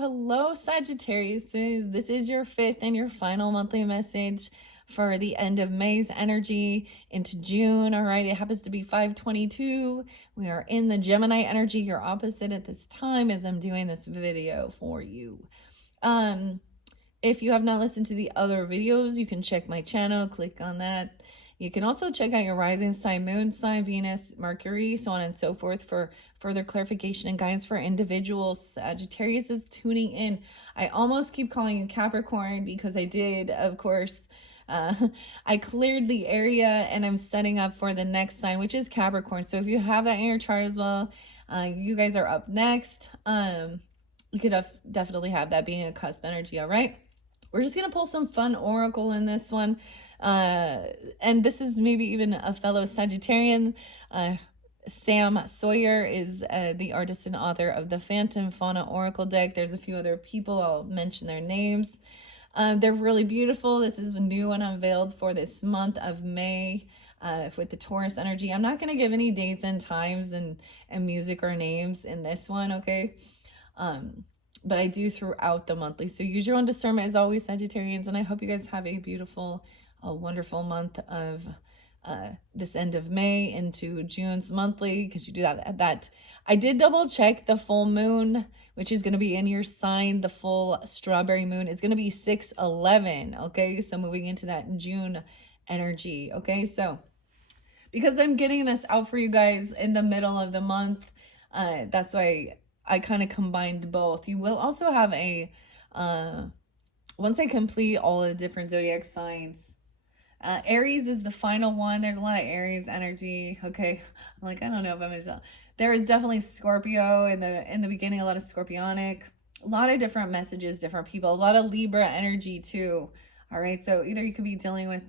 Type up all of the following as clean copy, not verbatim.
hello, Sagittarius. This is your fifth and your final monthly message for the end of May's energy into June. All right, it happens to be 5/22. We are in the Gemini energy, your opposite at this time as I'm doing this video for you. If you have not listened to the other videos, you can check my channel, click on that. You can also check out your rising sign, moon sign, Venus, Mercury, so on and so forth for further clarification and guidance for individuals. Sagittarius is tuning in. I almost keep calling you Capricorn because I did, of course. I cleared the area and I'm setting up for the next sign, which is Capricorn. So if you have that in your chart as well, you guys are up next. You could definitely have that being a cusp energy, all right? We're just going to pull some fun oracle in this one. And this is maybe even a fellow Sagittarian. Sam Sawyer is the artist and author of the Phantom Fauna Oracle deck. There's a few other people. I'll mention their names. They're really beautiful. This is a new one unveiled for this month of May with the Taurus energy. I'm not going to give any dates and times and music or names in this one, okay? But I do throughout the monthly. So use your own discernment as always, Sagittarians. And I hope you guys have a beautiful, wonderful month of this end of May into June's monthly, because you do that. I did double check the full moon, which is going to be in your sign. The full strawberry moon is going to be 6/11. Okay, so moving into that June energy. Okay, so because I'm getting this out for you guys in the middle of the month, that's why I kind of combined both. You will also have a once I complete all the different zodiac signs, Aries is the final one. There's a lot of Aries energy. Okay, I'm like, I don't know if I'm gonna. There is definitely Scorpio in the beginning. A lot of Scorpionic, a lot of different messages, different people. A lot of Libra energy too. All right, so either you could be dealing with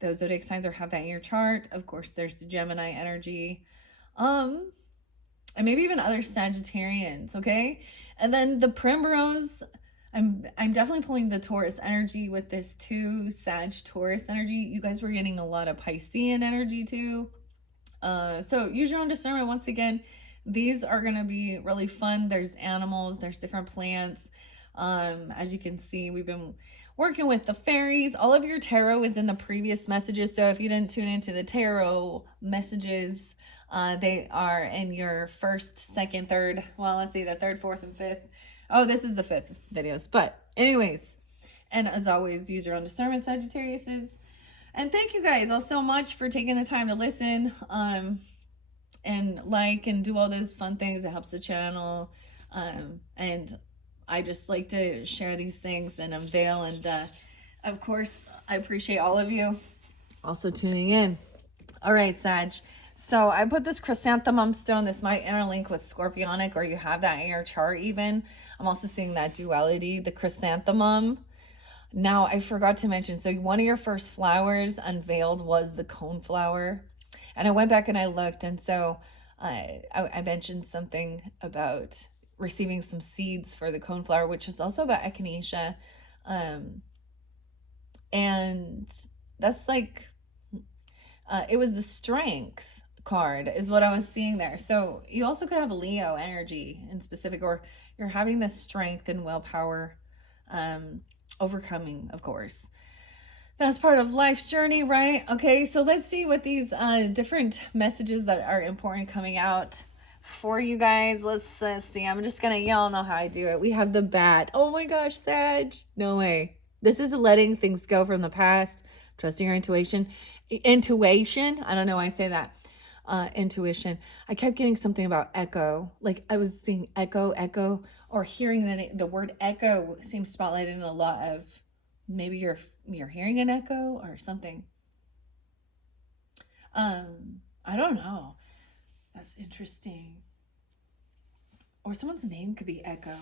those zodiac signs or have that in your chart. Of course, there's the Gemini energy. And maybe even other Sagittarians, okay? And then the Primrose, I'm definitely pulling the Taurus energy with this too, Sag Taurus energy. You guys were getting a lot of Piscean energy too. So use your own discernment. Once again, these are going to be really fun. There's animals, there's different plants. As you can see, we've been working with the fairies. All of your tarot is in the previous messages. So if you didn't tune into the tarot messages, they are in your first, second, third, well, let's see, the third, fourth, and fifth. Oh, this is the fifth videos. But anyways, and as always, use your own discernment, Sagittariuses. And thank you guys all so much for taking the time to listen, and like and do all those fun things. It helps the channel. And I just like to share these things and unveil. And of course, I appreciate all of you also tuning in. All right, Sag. So I put this chrysanthemum stone. This might interlink with Scorpionic, or you have that in your chart even. I'm also seeing that duality, the chrysanthemum. Now, I forgot to mention, so one of your first flowers unveiled was the coneflower. And I went back and I looked, and so I mentioned something about receiving some seeds for the coneflower, which is also about echinacea. And that's like, it was the strength card is what I was seeing there. So you also could have Leo energy in specific, or you're having the strength and willpower, overcoming, of course. That's part of life's journey, right? Okay, so let's see what these different messages that are important coming out for you guys. Let's see. I'm just gonna, y'all know how I do it. We have the bat. Oh my gosh, Sag. No way. This is letting things go from the past, trusting your intuition. Intuition. I don't know why I say that. Intuition. I kept getting something about echo. Like I was seeing echo, or hearing the word echo seems spotlighted in a lot of, maybe you're hearing an echo or something. I don't know. That's interesting. Or someone's name could be Echo.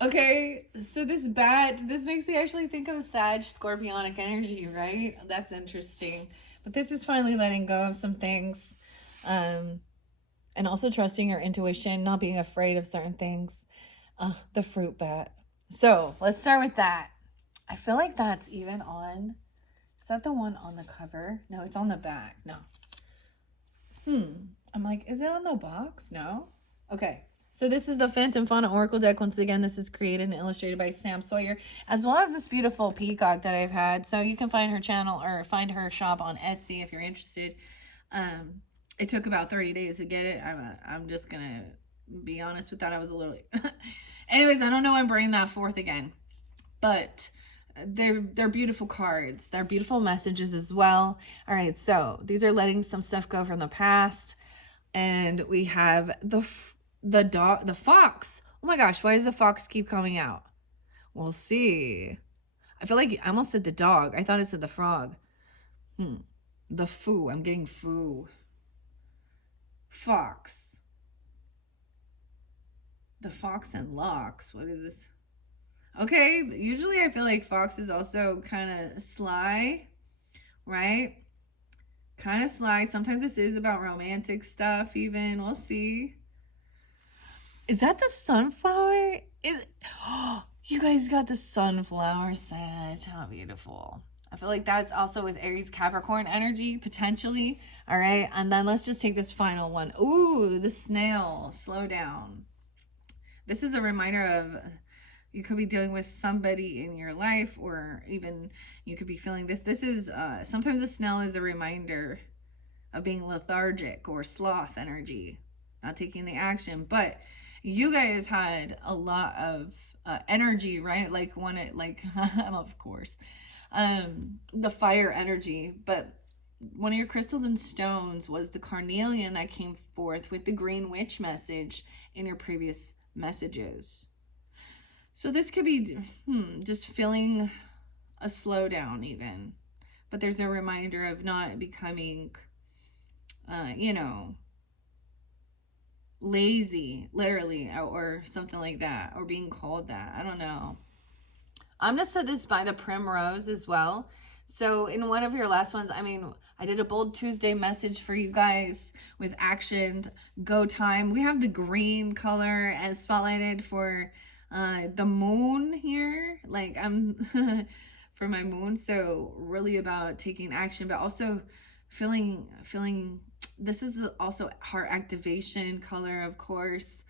Okay, so this bat, this makes me actually think of Sag Scorpionic energy, right? That's interesting. But this is finally letting go of some things. And also trusting your intuition, not being afraid of certain things. The fruit bat. So let's start with that. I feel like that's even on, is that the one on the cover? No, it's on the back. No. I'm like, is it on the box? No. Okay. So this is the Phantom Fauna Oracle deck. Once again, this is created and illustrated by Sam Sawyer, as well as this beautiful peacock that I've had. So you can find her channel or find her shop on Etsy if you're interested. It took about 30 days to get it. I'm just going to be honest with that. I was a little... Anyways, I don't know why I'm bringing that forth again. But they're beautiful cards. They're beautiful messages as well. All right, so these are letting some stuff go from the past. And we have the fox. Oh my gosh, why does the fox keep coming out? We'll see. I feel like I almost said the dog. I thought it said the frog. The foo. I'm getting foo. Fox. The fox and locks. What is this? Okay, usually I feel like fox is also kind of sly, right? Kind of sly. Sometimes this is about romantic stuff even. We'll see. Is that the sunflower? You guys got the sunflower set. How beautiful. I feel like that's also with Aries Capricorn energy, potentially. All right, and then let's just take this final one. Ooh, the snail. Slow down. This is a reminder of... You could be dealing with somebody in your life, or even you could be feeling this. This is, sometimes the snail is a reminder of being lethargic or sloth energy, not taking the action. But you guys had a lot of energy, right? Like of course, the fire energy. But one of your crystals and stones was the carnelian that came forth with the green witch message in your previous messages. So this could be just feeling a slowdown even. But there's a reminder of not becoming, lazy, literally, or something like that. Or being called that. I don't know. I'm going to set this by the Primrose as well. So in one of your last ones, I did a Bold Tuesday message for you guys with action, go time. We have the green color as spotlighted for... the moon here, like I'm for my moon. So really about taking action, but also feeling this is also heart activation color, of course,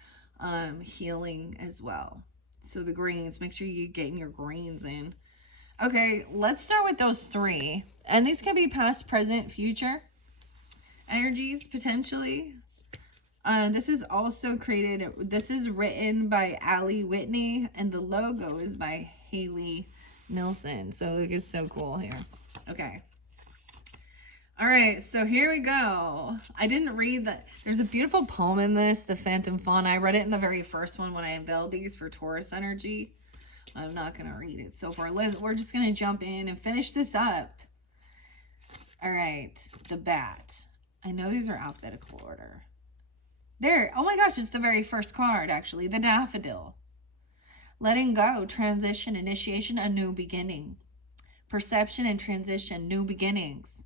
healing as well. So the greens, make sure you're getting your greens in. Okay, let's start with those three, and these can be past, present, future energies potentially. This is also created, this is written by Allie Whitney, and the logo is by Haley Nilsson. So look, it's so cool here. Okay. All right, so here we go. I didn't read that. There's a beautiful poem in this, The Phantom Fauna. I read it in the very first one when I unveiled these for Taurus energy. I'm not going to read it so far. We're just going to jump in and finish this up. All right, the bat. I know these are alphabetical order. There, oh my gosh, it's the very first card, actually. The daffodil. Letting go, transition, initiation, a new beginning. Perception and transition, new beginnings.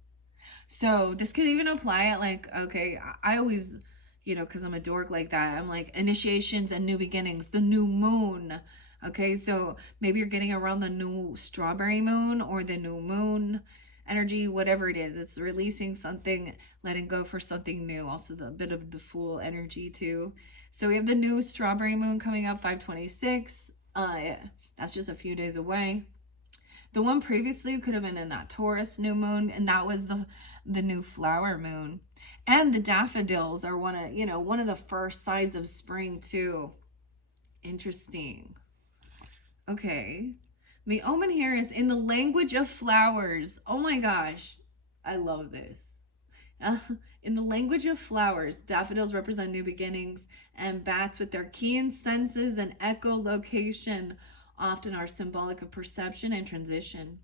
So this could even apply at like, okay, I always, because I'm a dork like that, I'm like, initiations and new beginnings, the new moon. Okay, so maybe you're getting around the new strawberry moon or the new moon energy, whatever it is. It's releasing something, letting go for something new. Also the bit of the Fool energy too. So we have the new strawberry moon coming up, 5/26. That's just a few days away. The one previously could have been in that Taurus new moon, and that was the new flower moon. And the daffodils are one of the first signs of spring too. Interesting. Okay. The omen here is in the language of flowers. Oh my gosh. I love this. In the language of flowers, daffodils represent new beginnings, and bats with their keen senses and echolocation often are symbolic of perception and transition.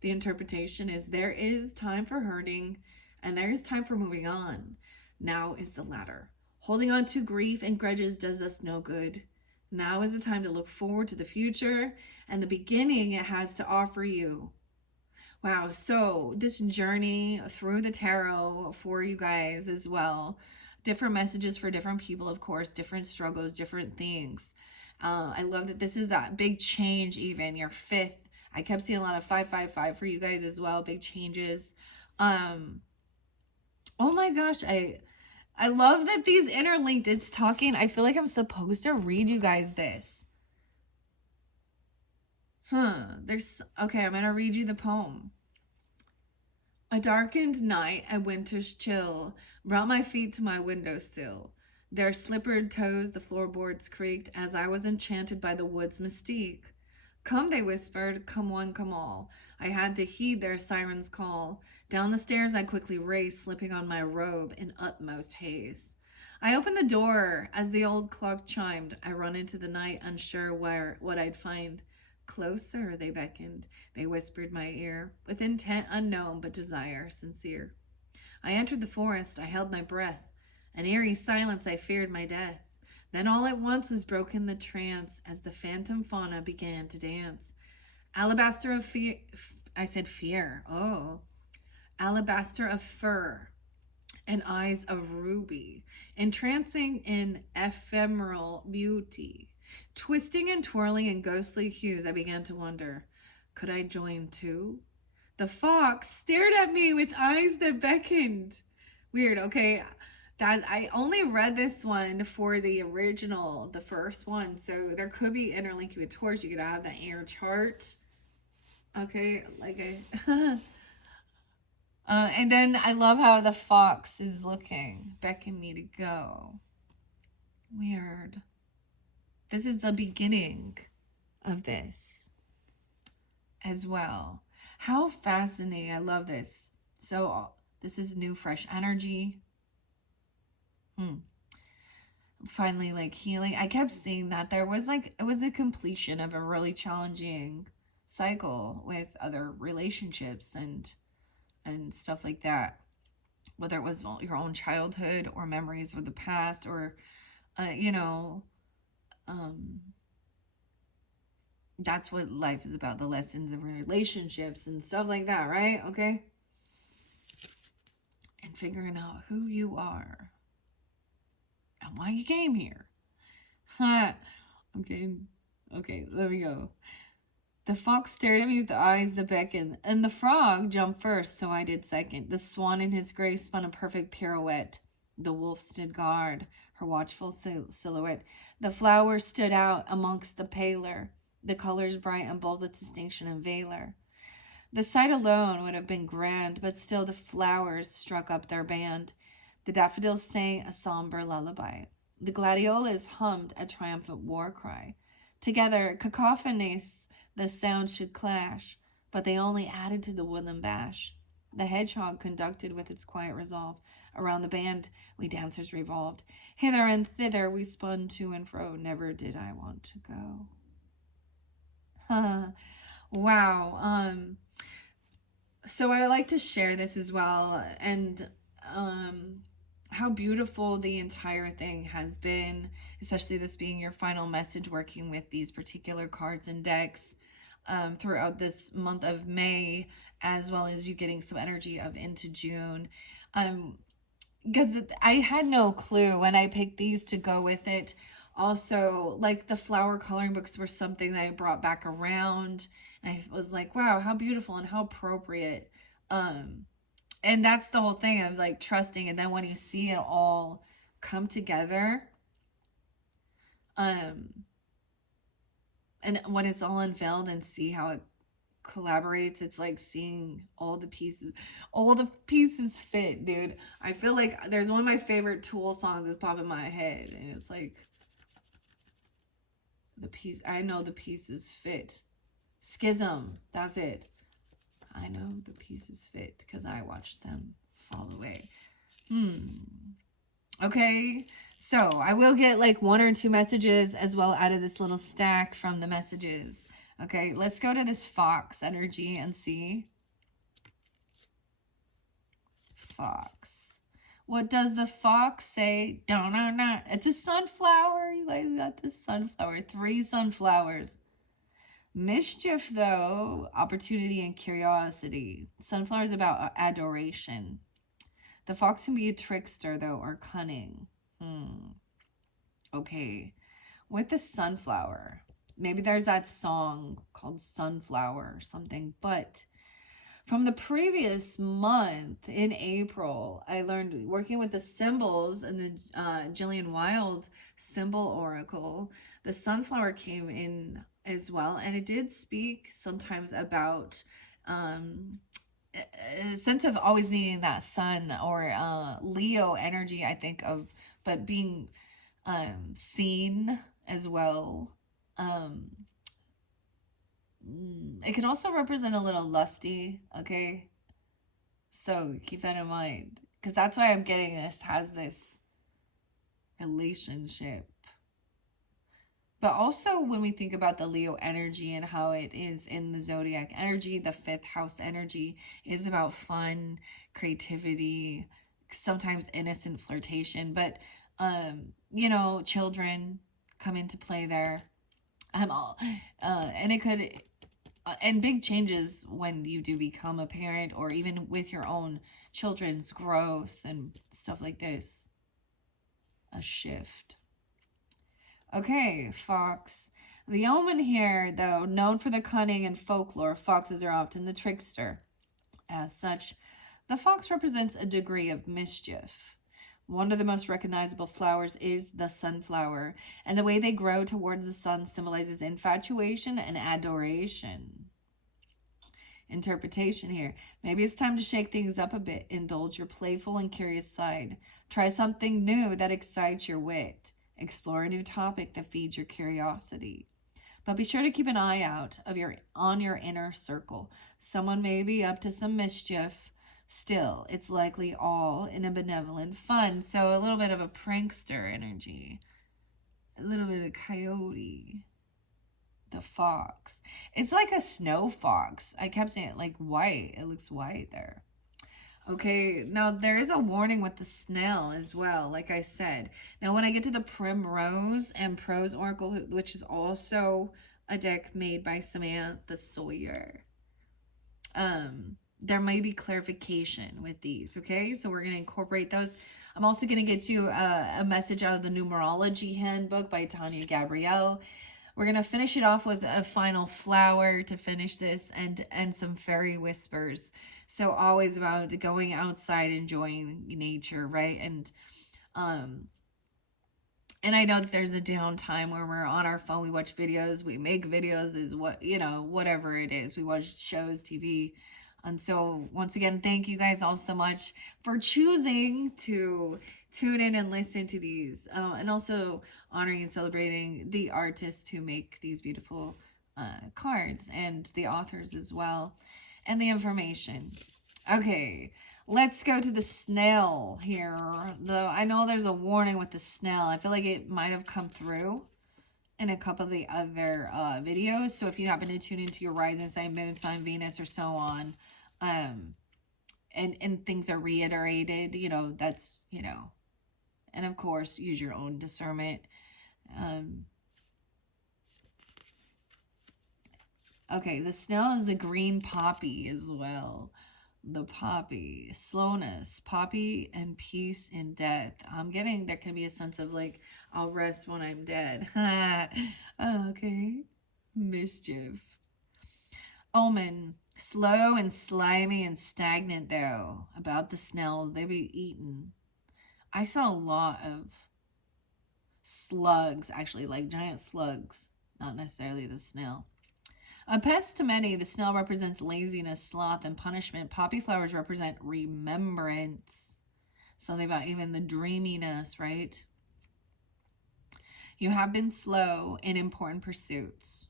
The interpretation is there is time for hurting and there is time for moving on. Now is the latter. Holding on to grief and grudges does us no good. Now is the time to look forward to the future and the beginning it has to offer you. Wow, so this journey through the tarot for you guys as well. Different messages for different people, of course, different struggles, different things. I love that this is that big change even, your fifth. I kept seeing a lot of 555 for you guys as well, big changes. Oh my gosh, I I love that these interlinked. It's talking. I feel like I'm supposed to read you guys this. There's, okay, I'm gonna read you the poem. A darkened night, a winter's chill brought my feet to my windowsill. Their slippered toes, the floorboards creaked as I was enchanted by the wood's mystique. Come, they whispered, come one, come all. I had to heed their siren's call. Down the stairs I quickly raced, slipping on my robe in utmost haste. I opened the door as the old clock chimed. I run into the night, unsure what I'd find. Closer, they beckoned. They whispered my ear, with intent unknown but desire sincere. I entered the forest. I held my breath. An eerie silence, I feared my death. Then all at once was broken the trance as the phantom fauna began to dance. Alabaster of fear. I said fear. Oh. Alabaster of fur and eyes of ruby, entrancing in ephemeral beauty. Twisting and twirling in ghostly hues, I began to wonder, could I join too? The fox stared at me with eyes that beckoned. Weird, okay. That I only read this one for the original, the first one, so there could be interlinking with Taurus. You could have that air chart. Okay, and then I love how the fox is looking, beckoning me to go. Weird. This is the beginning of this as well. How fascinating. I love this. So this is new, fresh energy. Finally, like healing. I kept seeing that there was like, it was a completion of a really challenging cycle with other relationships and stuff like that. Whether it was your own childhood or memories of the past or, that's what life is about, the lessons of relationships and stuff like that, right? Okay. And figuring out who you are and why you came here. Okay, let me go. The fox stared at me with eyes that beckoned, and the frog jumped first, so I did second. The swan in his grace spun a perfect pirouette. The wolf stood guard, her watchful silhouette. The flowers stood out amongst the paler, the colors bright and bold with distinction and valor. The sight alone would have been grand, but still the flowers struck up their band. The daffodils sang a somber lullaby. The gladiolas hummed a triumphant war cry. Together, cacophonous, the sounds should clash, but they only added to the woodland bash. The hedgehog conducted with its quiet resolve. Around the band, we dancers revolved. Hither and thither we spun to and fro. Never did I want to go. Wow. So I like to share this as well, and how beautiful the entire thing has been, especially this being your final message, working with these particular cards and decks throughout this month of May, as well as you getting some energy of into June. Because I had no clue when I picked these to go with it. Also, like the flower coloring books were something that I brought back around, and I was like, wow, how beautiful and how appropriate. And that's the whole thing of like trusting, and then when you see it all come together, and when it's all unveiled and see how it collaborates, it's like seeing all the pieces fit, dude. I feel like there's one of my favorite Tool songs that's popping in my head, and it's like I know the pieces fit. Schism, that's it. I know the pieces fit because I watched them fall away. Okay, so I will get like 1 or 2 messages as well out of this little stack from the messages. Okay, let's go to this fox energy and see. Fox. What does the fox say? It's a sunflower. You guys got this sunflower. 3 sunflowers. Mischief, though, opportunity and curiosity. Sunflower is about adoration. The fox can be a trickster, though, or cunning. Okay. With the sunflower, maybe there's that song called Sunflower or something, but from the previous month in April, I learned working with the symbols and the Jillian Wild symbol oracle. The sunflower came in as well, and it did speak sometimes about a sense of always needing that sun or Leo energy, I think, of, but being seen as well. It can also represent a little lusty, okay? So keep that in mind. Because that's why I'm getting this, has this relationship. But also when we think about the Leo energy and how it is in the zodiac energy, the 5th house energy is about fun, creativity, sometimes innocent flirtation. But, you know, children come into play there. And it could... and big changes when you do become a parent, or even with your own children's growth and stuff like this. A shift. Okay, fox. The omen here, though, known for the cunning and folklore, foxes are often the trickster. As such, the fox represents a degree of mischief. One of the most recognizable flowers is the sunflower, and the way they grow towards the sun symbolizes infatuation and adoration. Interpretation here. Maybe it's time to shake things up a bit. Indulge your playful and curious side. Try something new that excites your wit. Explore a new topic that feeds your curiosity. But be sure to keep an eye out on your inner circle. Someone may be up to some mischief. Still, it's likely all in a benevolent fun. So a little bit of a prankster energy. A little bit of coyote. The fox. It's like a snow fox. I kept saying it like white. It looks white there. Okay, now there is a warning with the snail as well, like I said. Now when I get to the Primrose and Prose Oracle, which is also a deck made by Samantha Sawyer, there may be clarification with these, okay? So we're going to incorporate those. I'm also going to get you a message out of the Numerology Handbook by Tanya Gabrielle. We're going to finish it off with a final flower to finish this, and some fairy whispers. So always about going outside, enjoying nature, right? And I know that there's a downtime where we're on our phone, we watch videos, we make videos, is what, you know, whatever it is. We watch shows, TV. And so once again, thank you guys all so much for choosing to tune in and listen to these, and also honoring and celebrating the artists who make these beautiful cards, and the authors as well, and the information. Okay, let's go to the snail here. Though I know there's a warning with the snail. I feel like it might have come through in a couple of the other videos. So if you happen to tune into your rising sign, moon sign, Venus, or so on, and things are reiterated, you know, that's, you know, and of course, use your own discernment. Okay, the snail is the green poppy as well. The poppy, slowness, poppy, and peace in death. I'm getting, there can be a sense of like, I'll rest when I'm dead. Okay. Mischief. Omen. Slow and slimy and stagnant, though. About the snails, they be eaten. I saw a lot of slugs, actually, like giant slugs. Not necessarily the snail. A pest to many, the snail represents laziness, sloth, and punishment. Poppy flowers represent remembrance. Something about even the dreaminess, right? You have been slow in important pursuits.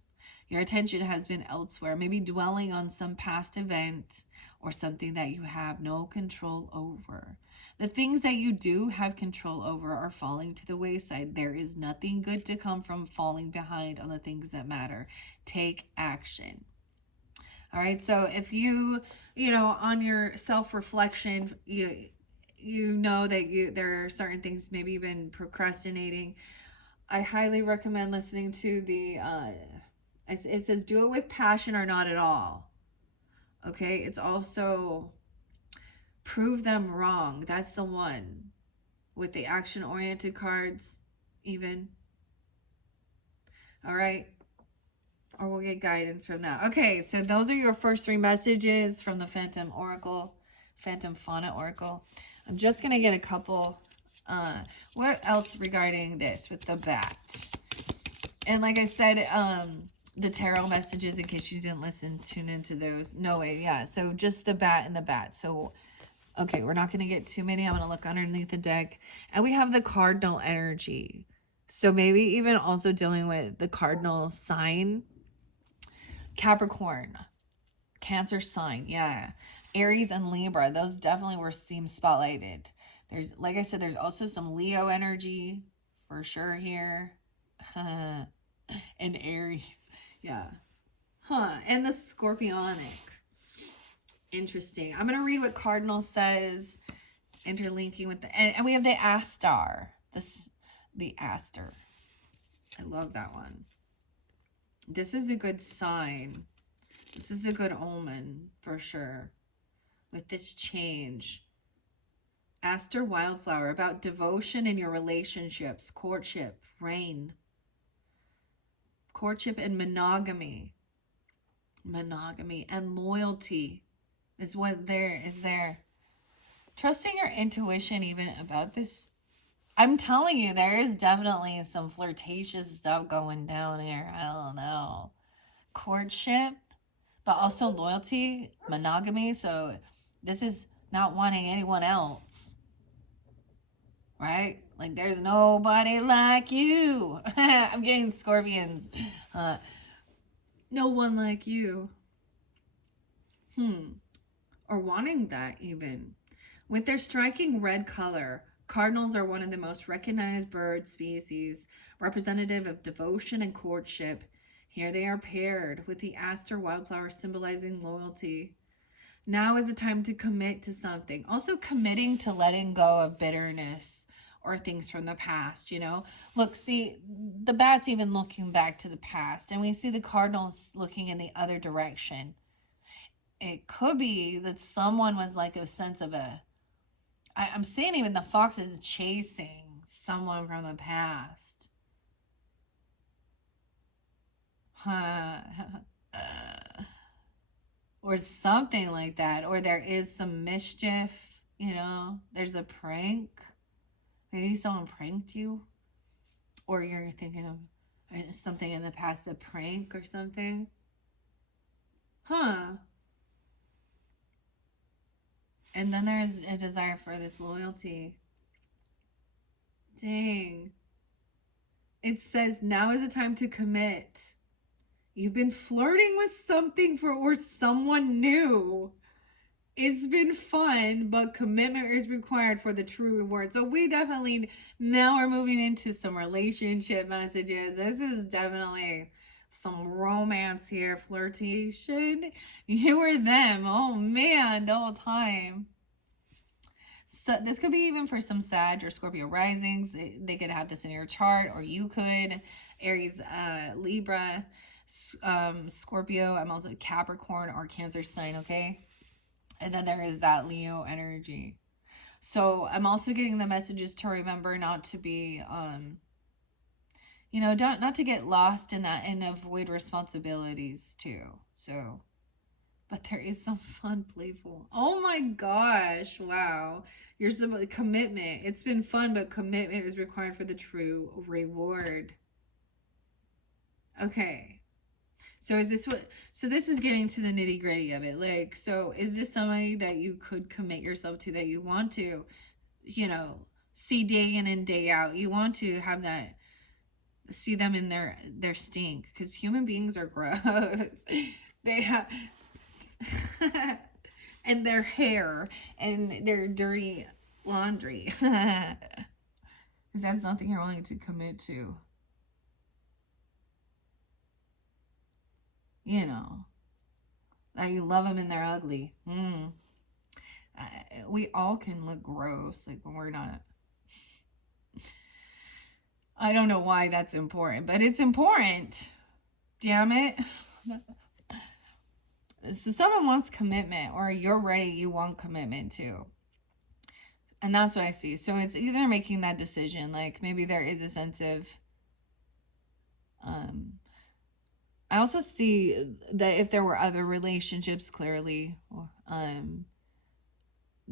Your attention has been elsewhere, maybe dwelling on some past event or something that you have no control over. The things that you do have control over are falling to the wayside. There is nothing good to come from falling behind on the things that matter. Take action. All right, so if you know, on your self-reflection, you know that there are certain things maybe you've been procrastinating, I highly recommend listening to the, it says do it with passion or not at all. Okay, it's also prove them wrong. That's the one with the action-oriented cards even. All right. or we'll get guidance from that. Okay, so those are your first 3 messages from the Phantom Oracle, Phantom Fauna Oracle. I'm just going to get a couple. What else regarding this with the bat? And like I said, the tarot messages, in case you didn't listen, tune into those. No way, yeah. So just the bat and the bat. So, okay, we're not going to get too many. I'm going to look underneath the deck. And we have the cardinal energy. So maybe even also dealing with the cardinal sign. Capricorn, Cancer sign, yeah. Aries and Libra, those definitely seem spotlighted. There's, like I said, there's also some Leo energy for sure here. And Aries, yeah. And the Scorpionic. Interesting. I'm going to read what Cardinal says, interlinking with the, and we have the Astar. The Aster. I love that one. This is a good sign. This is a good omen for sure. With this change. Aster Wildflower, about devotion in your relationships, courtship, rain. Courtship and monogamy. Monogamy and loyalty is what there is there. Trusting your intuition even about this. I'm telling you, there is definitely some flirtatious stuff going down here. I don't know. Courtship, but also loyalty, monogamy. So this is not wanting anyone else. Right? Like, there's nobody like you. I'm getting scorpions. No one like you. Or wanting that even. With their striking red color, cardinals are one of the most recognized bird species, representative of devotion and courtship. Here they are paired with the aster wildflower symbolizing loyalty. Now is the time to commit to something. Also committing to letting go of bitterness or things from the past, you know. Look, see, the bat's even looking back to the past, and we see the cardinals looking in the other direction. It could be that someone was like a sense of I'm seeing even the fox is chasing someone from the past. Or something like that. Or there is some mischief, you know. There's a prank. Maybe someone pranked you. Or you're thinking of something in the past, a prank or something. And then there's a desire for this loyalty. Dang. It says, now is the time to commit. You've been flirting with something or someone new. It's been fun, but commitment is required for the true reward. So we definitely now are moving into some relationship messages. This is definitely some romance here, flirtation. You or them. Oh man, the whole time. So this could be even for some Sag or Scorpio risings. They could have this in your chart, or you could. Aries, Libra, Scorpio. I'm also Capricorn or Cancer sign, okay? And then there is that Leo energy. So I'm also getting the messages to remember not to be, you know, not to get lost in that and avoid responsibilities too. So, but there is some fun, playful. Oh my gosh. Wow. You're some commitment. It's been fun, but commitment is required for the true reward. Okay. So is this this is getting to the nitty gritty of it. Like, so is this somebody that you could commit yourself to, that you want to, you know, see day in and day out? You want to have that, see them in their stink, because human beings are gross. They have, and their hair and their dirty laundry. Is that something you're willing to commit to? You know, that you love them and they're ugly. We all can look gross. Like, when we're not. I don't know why that's important, but it's important. Damn it. So someone wants commitment, or you're ready, you want commitment too. And that's what I see. So it's either making that decision, like maybe there is a sense of I also see that if there were other relationships, clearly,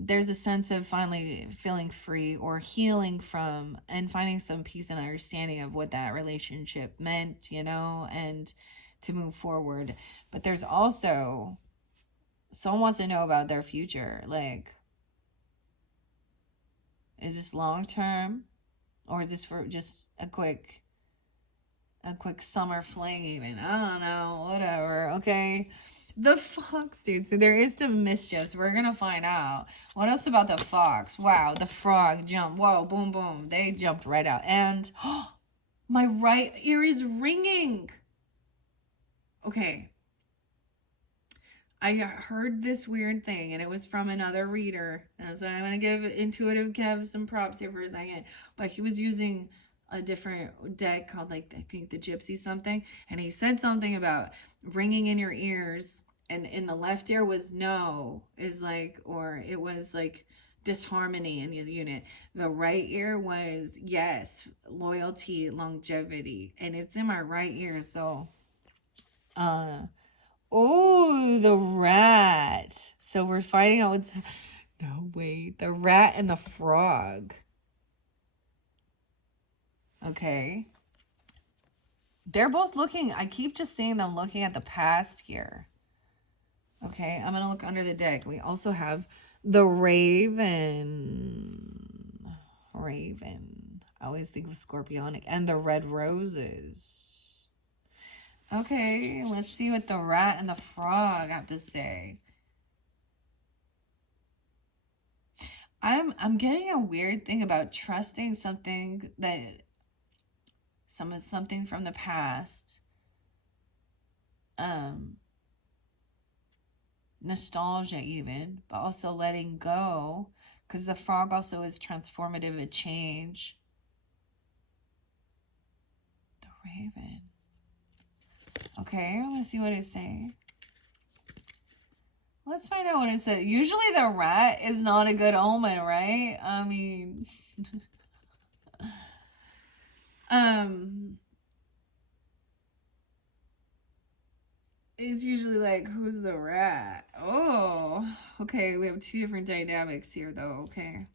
there's a sense of finally feeling free or healing from and finding some peace and understanding of what that relationship meant, and to move forward. But there's also someone wants to know about their future. Like, is this long term, or is this for just a quick summer fling even? I don't know, whatever, okay? The fox, dude. So there is some mischiefs. We're gonna find out. What else about the fox? Wow, the frog jumped. Whoa, boom, boom. They jumped right out. And my right ear is ringing. Okay. I heard this weird thing, and it was from another reader. And so I'm going to give Intuitive Kev some props here for a second. But he was using a different deck called, like, I think the Gypsy something. And he said something about ringing in your ears. And in the left ear was no, or it was like disharmony in the unit. The right ear was yes, loyalty, longevity. And it's in my right ear. So, oh, the rat. So we're finding out what's... No, wait. The rat and the frog. Okay. They're both looking... I keep just seeing them looking at the past here. Okay, I'm going to look under the deck. We also have the raven. Raven. I always think of scorpionic. And the red roses. Okay, let's see what the rat and the frog have to say. I'm getting a weird thing about trusting something something from the past. Nostalgia even, but also letting go, because the frog also is transformative, a change. The raven. Okay, I'm gonna see what it's saying. Let's find out what it says. Usually the rat is not a good omen, right? I mean, it's usually like, who's the rat? Oh, okay. We have two different dynamics here, though. Okay,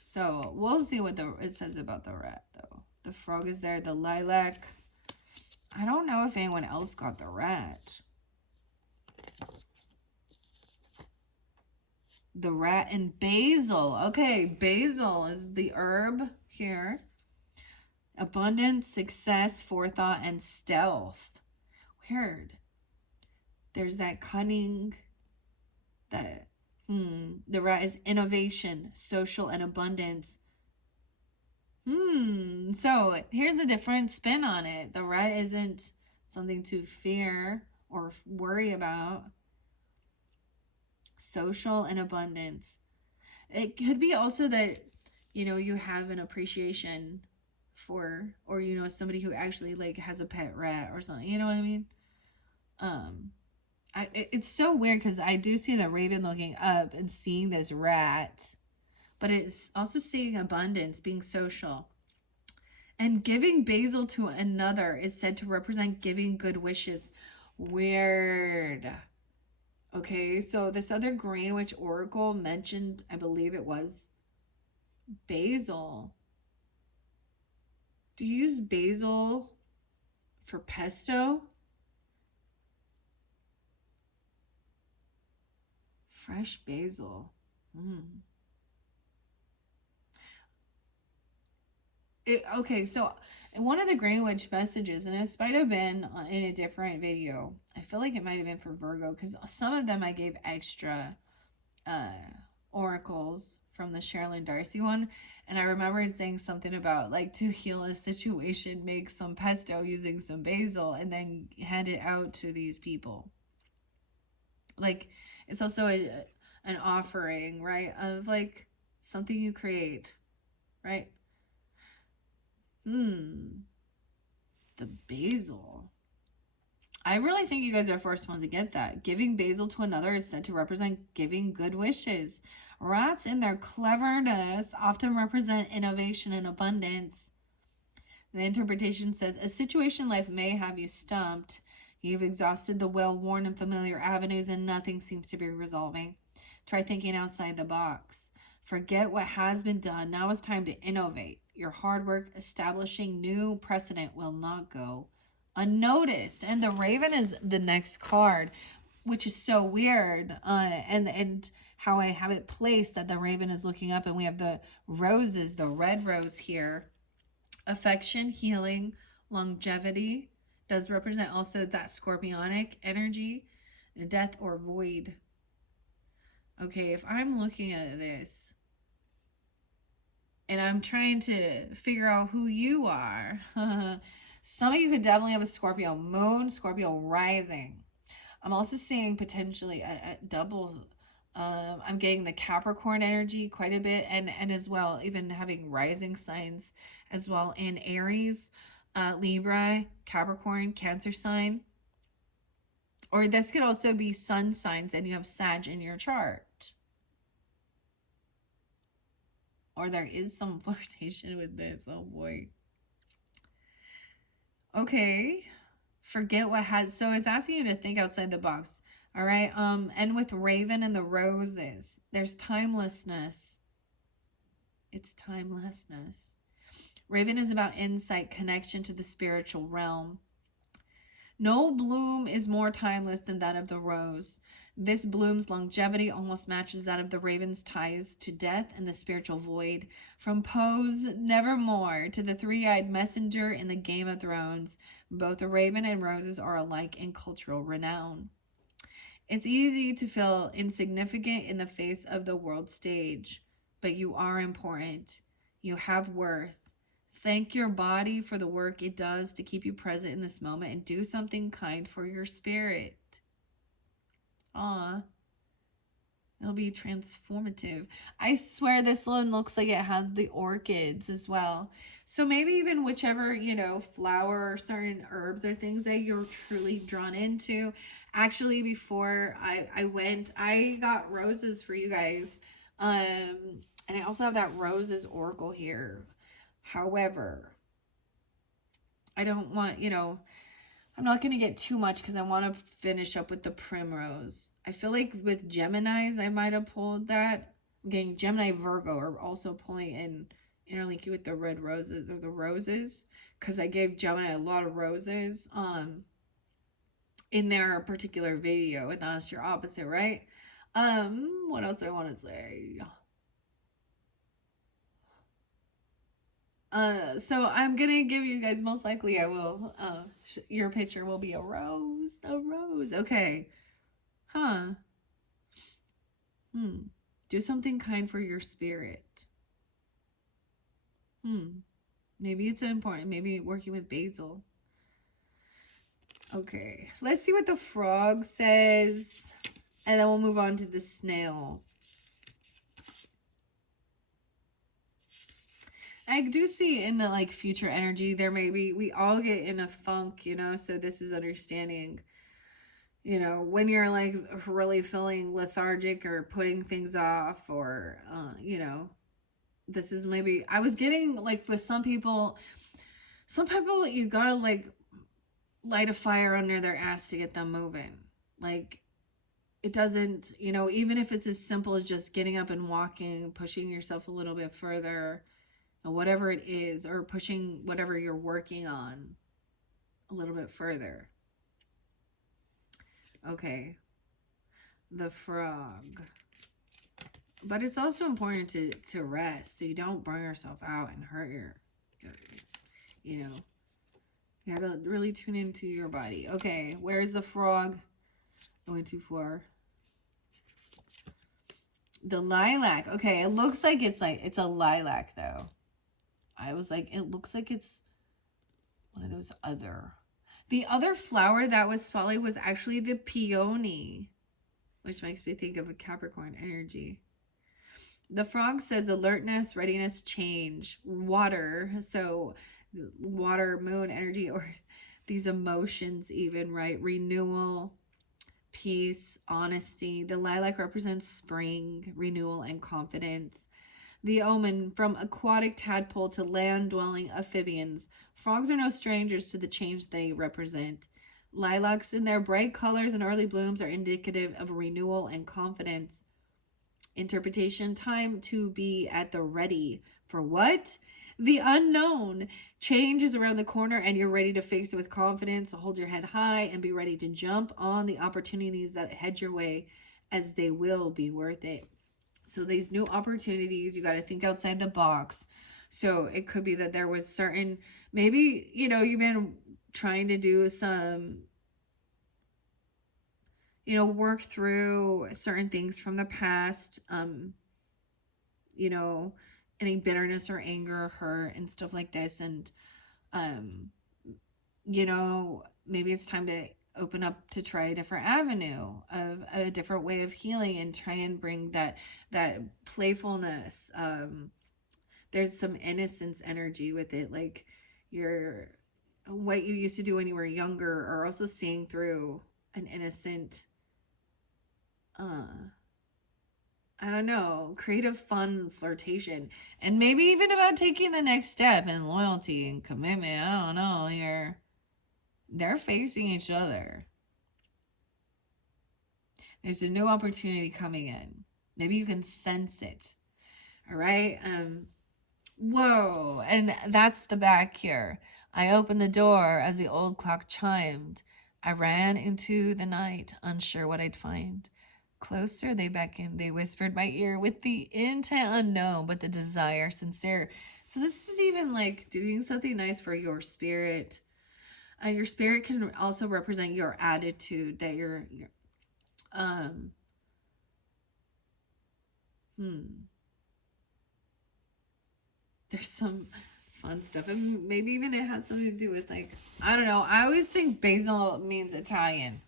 so we'll see what it says about the rat, though. The frog is there. The lilac. I don't know if anyone else got the rat. The rat and basil. Okay, basil is the herb here. Abundance, success, forethought, and stealth. Weird. There's that cunning. The rat is innovation, social, and abundance. So here's a different spin on it. The rat isn't something to fear or worry about. Social and abundance. It could be also that, you have an appreciation for, or, somebody who actually like has a pet rat or something. You know what I mean? It's so weird because I do see the raven looking up and seeing this rat, but it's also seeing abundance, being social. And giving basil to another is said to represent giving good wishes. Weird. Okay, so this other Green Witch Oracle mentioned, I believe it was basil. Do you use basil for pesto? Fresh basil. Okay, so one of the Green Witch messages, and it might have been in a different video. I feel like it might have been for Virgo, because some of them I gave extra oracles from the Sherilyn Darcy one. And I remember it saying something about, like, to heal a situation, make some pesto using some basil, and then hand it out to these people. Like, it's also an offering, right, of, like, something you create, right? The basil. I really think you guys are first one to get that. Giving basil to another is said to represent giving good wishes. Rats, in their cleverness, often represent innovation and abundance. The interpretation says, a situation in life may have you stumped. You've exhausted the well-worn and familiar avenues and nothing seems to be resolving. Try thinking outside the box. Forget what has been done. Now it's time to innovate. Your hard work establishing new precedent will not go unnoticed. And the Raven is the next card, which is so weird. And how I have it placed that the Raven is looking up, and we have the roses, the red rose here. Affection, healing, longevity does represent also that scorpionic energy, death or void. Okay, if I'm looking at this and I'm trying to figure out who you are, some of you could definitely have a Scorpio moon, Scorpio rising. I'm also seeing potentially a double. I'm getting the Capricorn energy quite a bit, and as well, even having rising signs as well in Aries, Libra, Capricorn, Cancer sign. Or this could also be sun signs and you have Sag in your chart. Or there is some flirtation with this. Oh boy. Okay. Forget what has. So it's asking you to think outside the box. All right. And with Raven and the roses, there's timelessness. It's timelessness. Raven is about insight, connection to the spiritual realm. No bloom is more timeless than that of the rose. This bloom's longevity almost matches that of the raven's ties to death and the spiritual void. From Poe's Nevermore to the three-eyed messenger in the Game of Thrones, both the raven and roses are alike in cultural renown. It's easy to feel insignificant in the face of the world stage, but you are important. You have worth. Thank your body for the work it does to keep you present in this moment, and do something kind for your spirit. Aw. It'll be transformative. I swear this one looks like it has the orchids as well. So maybe even whichever, flower or certain herbs or things that you're truly drawn into. Actually, before I went, I got roses for you guys. And I also have that roses oracle here. However, I don't want, I'm not going to get too much because I want to finish up with the Primrose. I feel like with Geminis, I might have pulled that. I'm getting Gemini, Virgo are also pulling in, interlinking with the red roses or the roses, because I gave Gemini a lot of roses in their particular video, and that's your opposite, right? What else do I want to say? So I'm gonna give you guys, most likely I will, your picture will be a rose. Okay. Do something kind for your spirit. Maybe it's important, maybe working with basil. Okay, let's see what the frog says, and then we'll move on to the snail. I do see in the future energy, there may be, we all get in a funk, so this is understanding, when you're really feeling lethargic or putting things off, or, this is maybe, I was getting with some people, you gotta light a fire under their ass to get them moving. It doesn't, even if it's as simple as just getting up and walking, pushing yourself a little bit further, whatever it is, or pushing whatever you're working on a little bit further. Okay, the frog. But it's also important to rest, so you don't burn yourself out and hurt your you gotta really tune into your body. Okay, where's the frog? I went too far. The lilac. Okay, it looks like it's a lilac though. I was like, it looks like it's one of those other. The other flower that was spotlighted was actually the peony, which makes me think of a Capricorn energy. The frog says alertness, readiness, change, water. So water, moon energy, or these emotions even, right? Renewal, peace, honesty. The lilac represents spring, renewal, and confidence. The omen, from aquatic tadpole to land-dwelling amphibians, frogs are no strangers to the change they represent. Lilacs in their bright colors and early blooms are indicative of renewal and confidence. Interpretation: time to be at the ready for what? The unknown. Change is around the corner and you're ready to face it with confidence. So hold your head high and be ready to jump on the opportunities that head your way, as they will be worth it. So these new opportunities, you got to think outside the box. So it could be that there was certain, maybe, you know, you've been trying to do some, you know, work through certain things from the past, you know, any bitterness or anger or hurt and stuff like this. And, you know, maybe it's time to open up to try a different avenue of a different way of healing and try and bring that playfulness. There's some innocence energy with it, like your what you used to do when you were younger, or also seeing through an innocent, I don't know, creative, fun flirtation. And maybe even about taking the next step in loyalty and commitment. I don't know. They're facing each other. There's a new opportunity coming in. Maybe you can sense it. All right. Whoa. And that's the back here. I opened the door as the old clock chimed. I ran into the night, unsure what I'd find. Closer they beckoned, they whispered my ear with the intent unknown, but the desire sincere. So this is even like doing something nice for your spirit. And your spirit can also represent your attitude, that you're there's some fun stuff. And maybe even it has something to do with, like, I don't know. I always think basil means Italian.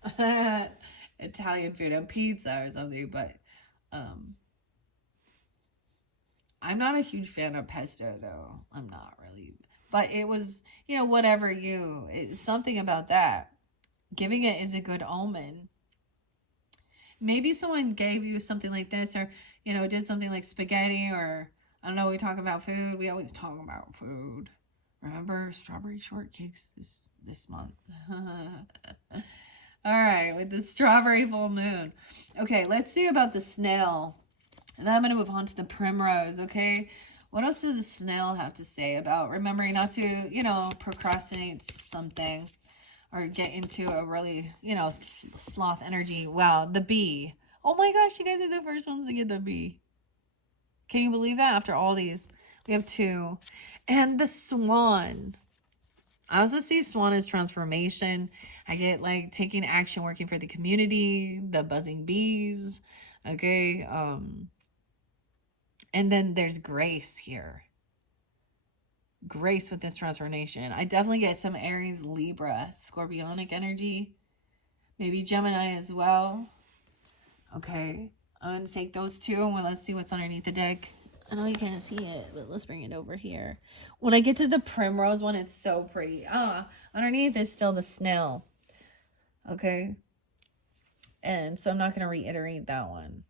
Italian food, and pizza or something, but I'm not a huge fan of pesto, though. I'm not really. But it was, you know, whatever it's something about that. Giving it is a good omen. Maybe someone gave you something like this, or, you know, did something like spaghetti, or, I don't know, we talk about food. We always talk about food. Remember strawberry shortcakes this month. All right, with the strawberry full moon. Okay, let's see about the snail. And then I'm going to move on to the primrose, okay? What else does the snail have to say about remembering not to, you know, procrastinate something or get into a really, you know, sloth energy? Wow, the bee. Oh my gosh, you guys are the first ones to get the bee. Can you believe that? After all these, we have 2. And the swan. I also see swan as transformation. I get like taking action, working for the community, the buzzing bees. Okay. And then there's grace here. Grace with this transformation. I definitely get some Aries, Libra, Scorpionic energy. Maybe Gemini as well. Okay. I'm going to take those 2 and let's see what's underneath the deck. I know you can't see it, but let's bring it over here. When I get to the primrose one, it's so pretty. Underneath is still the snail. Okay. And so I'm not going to reiterate that one.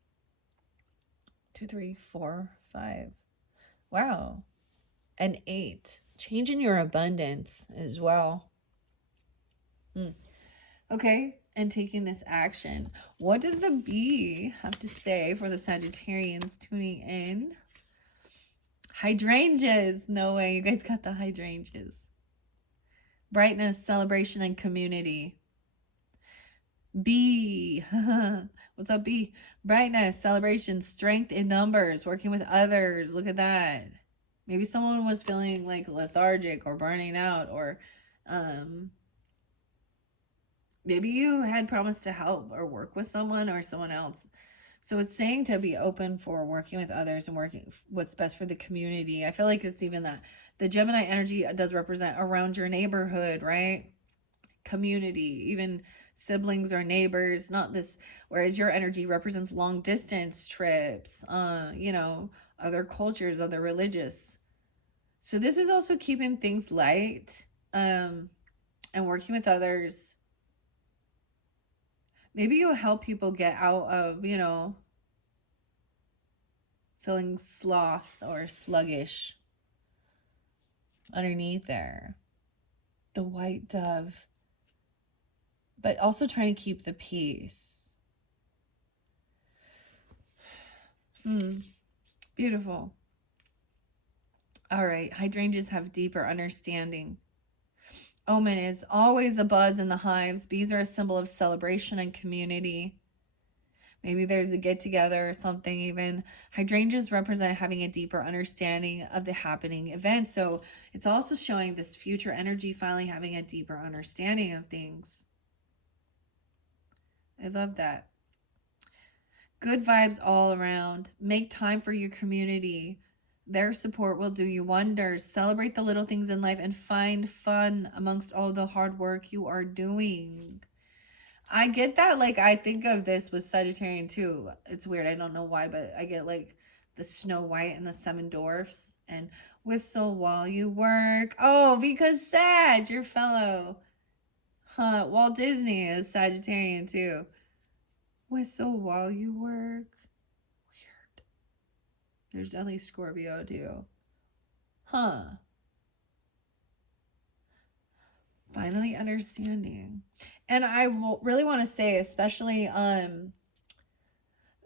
2, 3, 4, 5. Wow. An 8. Changing your abundance as well. Okay. And taking this action. What does the bee have to say for the Sagittarians tuning in? Hydrangeas. No way. You guys got the hydrangeas. Brightness, celebration, and community. B. What's up, B? Brightness, celebration, strength in numbers, working with others. Look at that. Maybe someone was feeling like lethargic or burning out, or maybe you had promised to help or work with someone or someone else. So it's saying to be open for working with others and working what's best for the community. I feel like it's even that. The Gemini energy does represent around your neighborhood, right? Community, even siblings or neighbors, not this, whereas your energy represents long distance trips, you know, other cultures, other religious. So this is also keeping things light, and working with others. Maybe you'll help people get out of, you know, feeling sloth or sluggish. Underneath there, the white dove. but also trying to keep the peace. Beautiful. All right, hydrangeas have deeper understanding. Omen is always a buzz in the hives. Bees are a symbol of celebration and community. Maybe there's a get together or something even. Hydrangeas represent having a deeper understanding of the happening event. So it's also showing this future energy finally having a deeper understanding of things. I love that. Good vibes all around. Make time for your community. Their support will do you wonders. Celebrate the little things in life and find fun amongst all the hard work you are doing. I get that. Like, I think of this with Sagittarian too. It's weird. I don't know why, but I get like the Snow White and the Seven Dwarfs and whistle while you work. Oh, because Sag, your fellow. Huh. Walt Disney is Sagittarian too. Whistle while you work. Weird. There's definitely Scorpio too. Huh. Finally understanding. And I really want to say, especially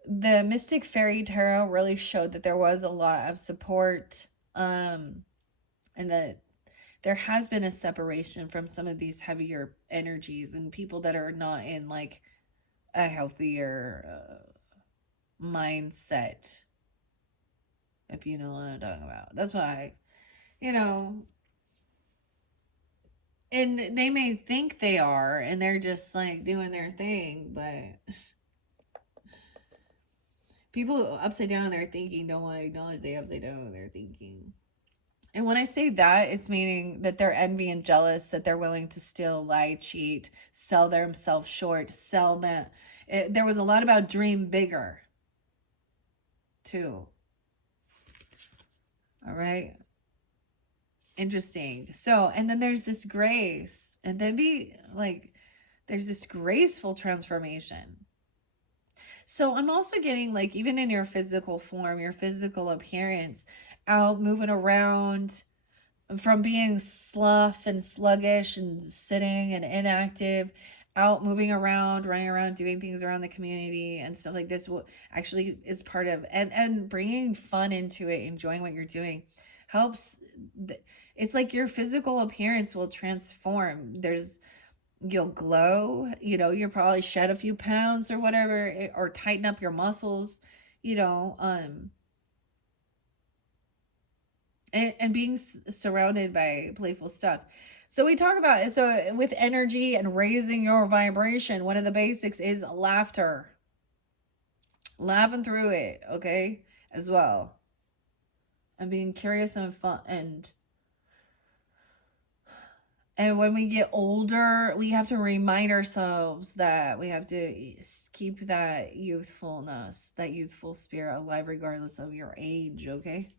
the Mystic Fairy Tarot really showed that there was a lot of support, and that there has been a separation from some of these heavier energies and people that are not in like a healthier mindset, if you know what I'm talking about. That's why, you know, and they may think they are and they're just like doing their thing, but people upside down in their thinking don't want to acknowledge they upside down in their thinking. And when I say that, it's meaning that they're envy and jealous, that they're willing to steal, lie, cheat, sell themselves short, sell that. There was a lot about dream bigger, too. All right. Interesting. So, and then there's this grace, and then there's this graceful transformation. So I'm also getting like, even in your physical form, your physical appearance, out moving around, from being slough and sluggish and sitting and inactive, out moving around, running around, doing things around the community and stuff like this, will actually is part of, and bringing fun into it, enjoying what you're doing helps. It's like your physical appearance will transform. You'll glow, you'll probably shed a few pounds or whatever, or tighten up your muscles, you know, and being surrounded by playful stuff. So we talk about it. So with energy and raising your vibration, one of the basics is laughter. Laughing through it, okay, as well. And being curious and fun. And when we get older, we have to remind ourselves that we have to keep that youthfulness, that youthful spirit alive regardless of your age, okay?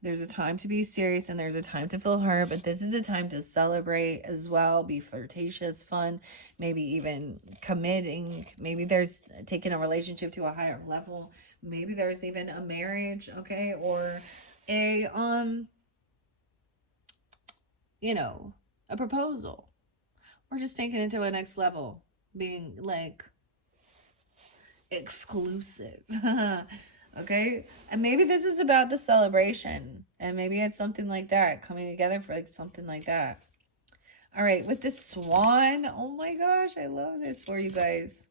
There's a time to be serious and there's a time to feel hurt, but this is a time to celebrate as well, be flirtatious, fun, maybe even committing. Maybe there's taking a relationship to a higher level. Maybe there's even a marriage, okay? Or a a proposal, or just taking it to a next level, being like exclusive. Okay, and maybe this is about the celebration, and maybe it's something like that, coming together for like something like that. All right, with this swan, oh my gosh, I love this for you guys.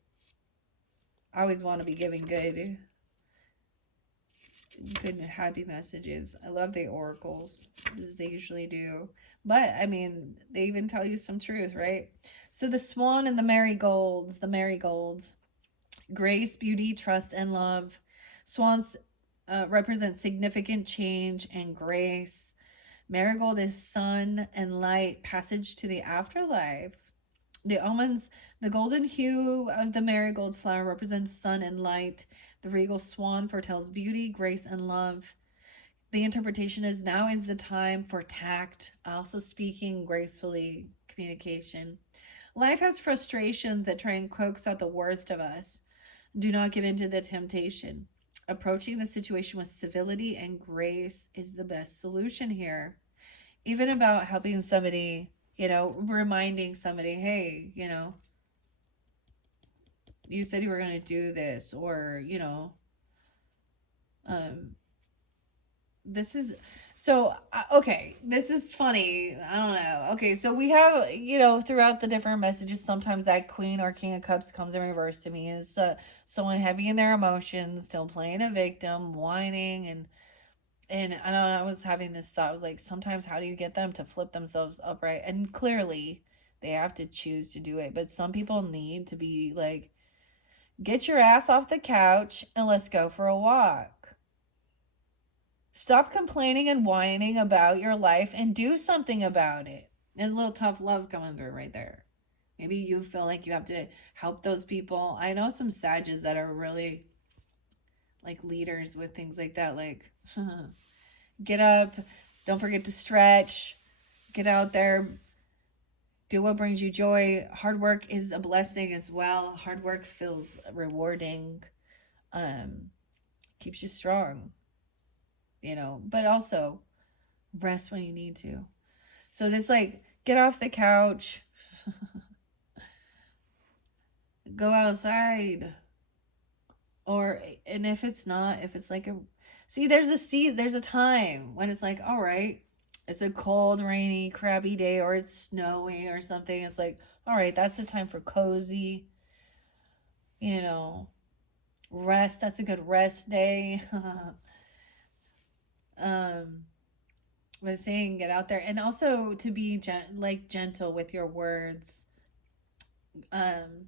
I always want to be giving good and happy messages. I love the oracles, as they usually do. But, I mean, they even tell you some truth, right? So the swan and the marigolds. Grace, beauty, trust, and love. Swans represent significant change and grace. Marigold is sun and light, passage to the afterlife. The omens, the golden hue of the marigold flower represents sun and light. The regal swan foretells beauty, grace, and love. The interpretation is now is the time for tact, also speaking gracefully, communication. Life has frustrations that try and coax out the worst of us. Do not give in to the temptation. Approaching the situation with civility and grace is the best solution here. Even about helping somebody You know, reminding somebody, hey, you know, you said you were going to do this, or, you know, um, this is so okay, this is funny, I don't know. Okay, so we have, you know, throughout the different messages, sometimes that Queen or King of Cups comes in reverse to me is someone heavy in their emotions, still playing a victim, whining, and I know I was having this thought. I was like, sometimes how do you get them to flip themselves upright? And clearly they have to choose to do it, but some people need to be like, get your ass off the couch and let's go for a walk. Stop complaining and whining about your life and do something about it. There's a little tough love coming through right there. Maybe you feel like you have to help those people. I know some Sages that are really like leaders with things like that. Like, get up, don't forget to stretch, get out there, do what brings you joy. Hard work is a blessing as well. Hard work feels rewarding, um, keeps you strong, you know, but also rest when you need to. So this like get off the couch, go outside. Or and if it's not, if it's like a there's a time when it's like, all right, it's a cold, rainy, crabby day, or it's snowy or something. It's like, all right, that's the time for cozy, you know, rest. That's a good rest day. um but saying get out there, and also to be gentle with your words, um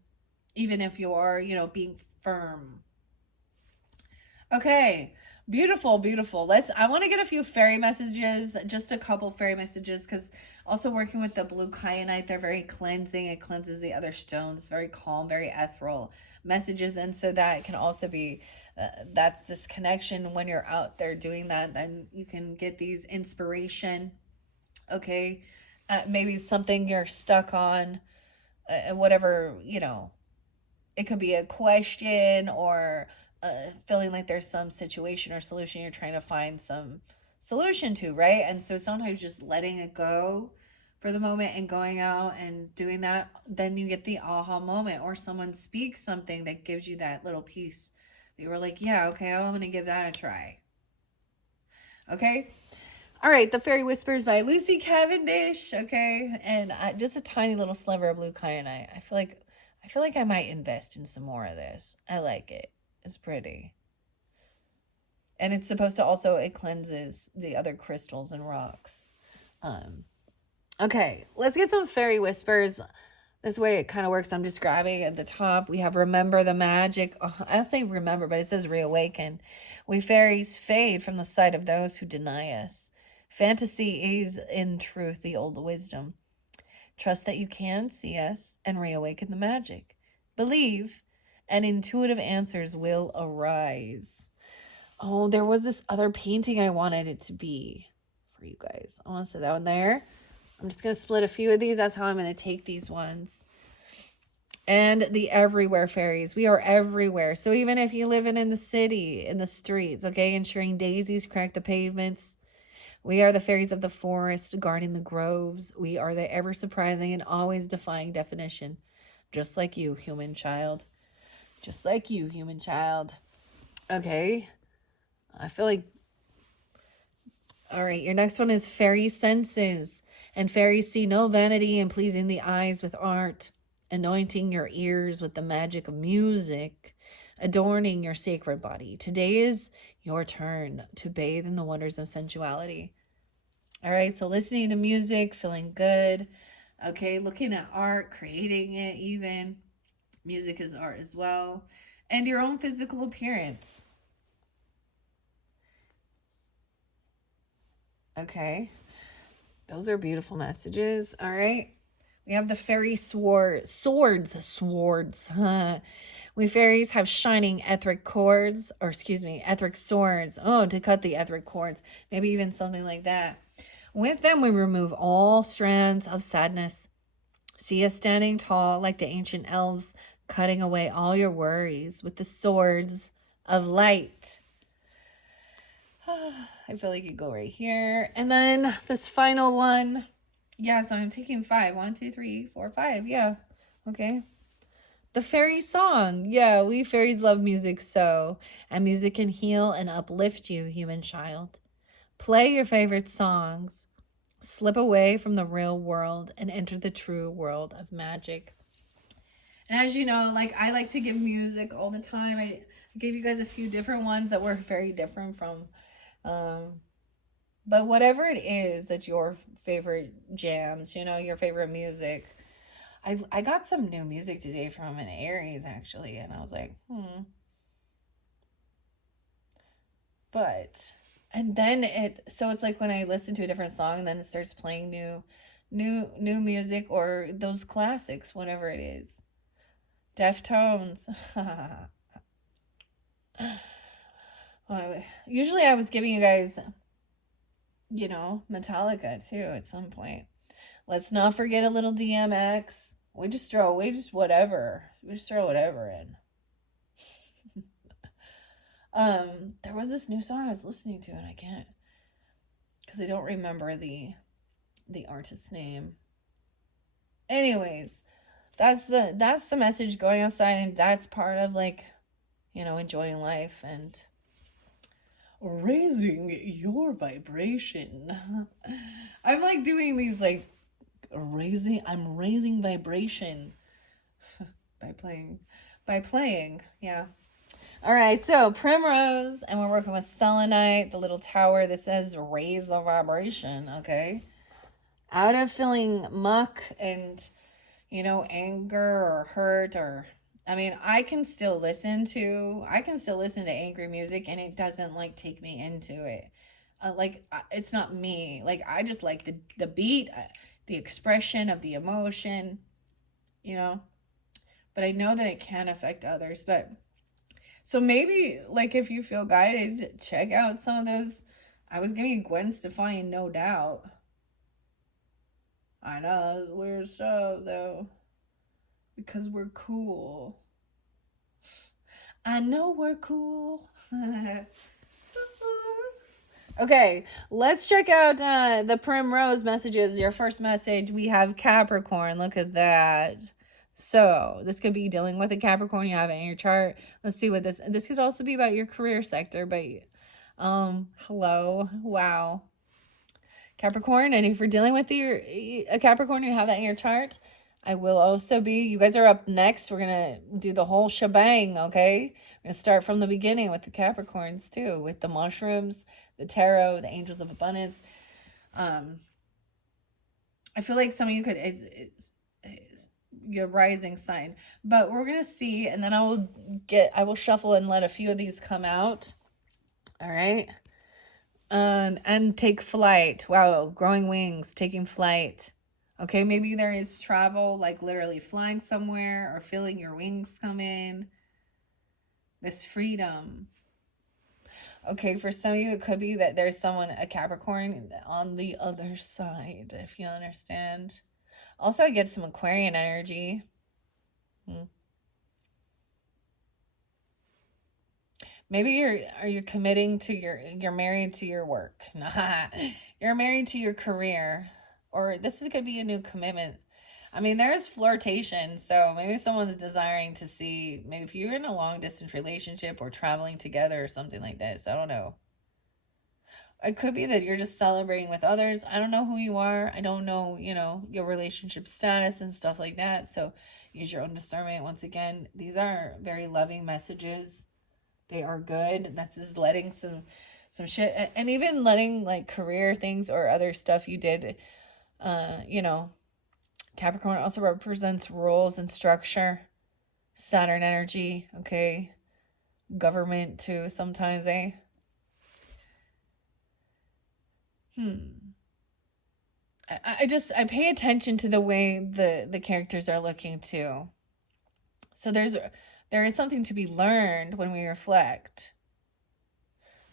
even if you are, you know, being firm. Okay. Beautiful, beautiful. I want to get a few fairy messages, just a couple fairy messages, because also working with the blue kyanite, they're very cleansing. It cleanses the other stones, very calm, very ethereal messages. And so that can also be, that's this connection when you're out there doing that, then you can get these inspiration. Okay. Maybe it's something you're stuck on, whatever, you know, it could be a question, or feeling like there's some situation or solution you're trying to find some solution to, right? And so sometimes just letting it go for the moment and going out and doing that, then you get the aha moment, or someone speaks something that gives you that little piece that you were like, yeah, okay, I'm going to give that a try. Okay. All right, The Fairy Whispers by Lucy Cavendish. Okay, and just a tiny little sliver of blue kyanite. I feel like I might invest in some more of this. I like it. It's pretty, and it's supposed to also, it cleanses the other crystals and rocks. Um, okay, let's get some fairy whispers. This way it kind of works. I'm just grabbing at the top. We have remember the magic. I'll say remember, but it says reawaken. We fairies fade from the sight of those who deny us. Fantasy is, in truth, the old wisdom. Trust that you can see us and reawaken the magic. Believe, and intuitive answers will arise. Oh, there was this other painting I wanted it to be for you guys. I want to set that one there. I'm just going to split a few of these. That's how I'm going to take these ones. And the everywhere fairies. We are everywhere. So even if you live in the city, in the streets, okay, ensuring daisies crack the pavements, we are the fairies of the forest, guarding the groves. We are the ever surprising and always defying definition. Just like you, human child. Just like you, human child. Okay. I feel like... All right, your next one is fairy senses. And fairies see no vanity in pleasing the eyes with art, anointing your ears with the magic of music, adorning your sacred body. Today is your turn to bathe in the wonders of sensuality. All right, so listening to music, feeling good. Okay, looking at art, creating it even. Music is art as well. And your own physical appearance. Okay, those are beautiful messages. All right. We have the fairy swords. We fairies have shining etheric cords, or excuse me, etheric swords. Oh, to cut the etheric cords. Maybe even something like that. With them, we remove all strands of sadness. See us standing tall like the ancient elves, cutting away all your worries with the swords of light. I feel like you go right here. And then this final one Yeah, so I'm taking 5. 1, 2, 3, 4, 5. Yeah. Okay. The fairy song. Yeah, we fairies love music so. And music can heal and uplift you, human child. Play your favorite songs. Slip away from the real world and enter the true world of magic. And as you know, like I like to give music all the time. I gave you guys a few different ones that were very different from but whatever it is that's your favorite jams, your favorite music. I got some new music today from an Aries actually, and I was like, But and then it's like when I listen to a different song, then it starts playing new music or those classics, whatever it is. Deftones. Well, usually I was giving you guys, Metallica too at some point. Let's not forget a little DMX. We just whatever. We just throw whatever in. There was this new song I was listening to and I can't because I don't remember the artist's name. Anyways, that's the message, going outside, and that's part of like, enjoying life and raising your vibration. I'm like doing these like I'm raising vibration by playing. Yeah. All right, so Primrose, and we're working with selenite, the little tower that says raise the vibration, okay? Out of feeling muck and, anger or hurt or, I can still listen to angry music and it doesn't like take me into it. It's not me. Like, I just like the beat, the expression of the emotion, but I know that it can affect others, but so maybe, like, if you feel guided, check out some of those. I was giving Gwen Stefani, No Doubt. I know, that's weird stuff, though. Because we're cool. I know we're cool. Okay, let's check out the Primrose messages. Your first message, we have Capricorn. Look at that. So this could be dealing with a Capricorn you have it in your chart. Let's see what this could also be about your career sector, but hello. Wow. Capricorn, and if you're dealing with a Capricorn, you have that in your chart. I will also be. You guys are up next. We're gonna do the whole shebang, okay? We're gonna start from the beginning with the Capricorns too, with the mushrooms, the tarot, the angels of abundance. I feel like some of you could it's your rising sign, but we're gonna see, and then I will shuffle and let a few of these come out. All right. And take flight. Wow, growing wings, taking flight. Okay, maybe there is travel, like literally flying somewhere or feeling your wings come in. This freedom. Okay, for some of you, it could be that there's someone, a Capricorn, on the other side, if you understand. Also, I get some Aquarian energy. Maybe you're committing to you're married to your work. You're married to your career. Or could be a new commitment. There's flirtation, so maybe someone's desiring to see, maybe if you're in a long distance relationship or traveling together or something like this. I don't know. It could be that you're just celebrating with others. I don't know who you are. I don't know, your relationship status and stuff like that. So use your own discernment. Once again, these are very loving messages. They are good. That's just letting some shit, and even letting like career things or other stuff you did. Capricorn also represents rules and structure. Saturn energy, okay. Government too sometimes, eh? I pay attention to the way the characters are looking too. So there is something to be learned when we reflect,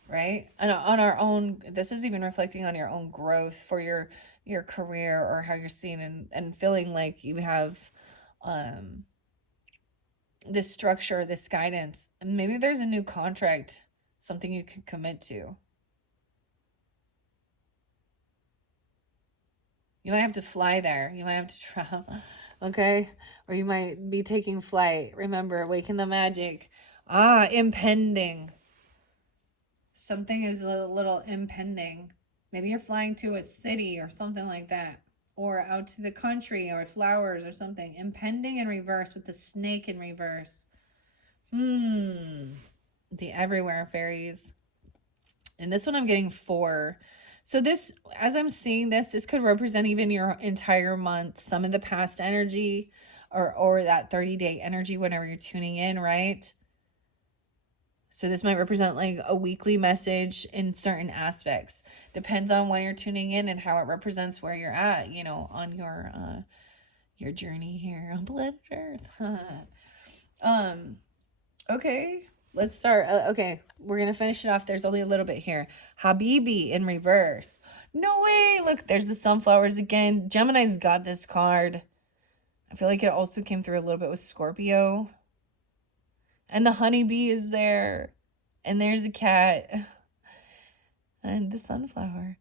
right? And on our own, this is even reflecting on your own growth for your career or how you're seen and feeling like you have this structure, this guidance. And maybe there's a new contract, something you can commit to. You might have to fly there. You might have to travel. Okay? Or you might be taking flight. Remember, awaken the magic. Ah, impending. Something is a little impending. Maybe you're flying to a city or something like that. Or out to the country or flowers or something. Impending in reverse with the snake in reverse. The everywhere fairies. And this one I'm getting 4. So this, as I'm seeing this could represent even your entire month. Some of the past energy or that 30-day energy whenever you're tuning in, right? So this might represent like a weekly message in certain aspects. Depends on when you're tuning in and how it represents where you're at, you know, on your journey here on planet Earth. Okay, let's start. Okay, we're gonna finish it off. There's only a little bit here. Habibi in reverse. No way. Look, there's the sunflowers again. Gemini's got this card. I feel like it also came through a little bit with Scorpio. And the honeybee is there. And there's a cat. And the sunflower.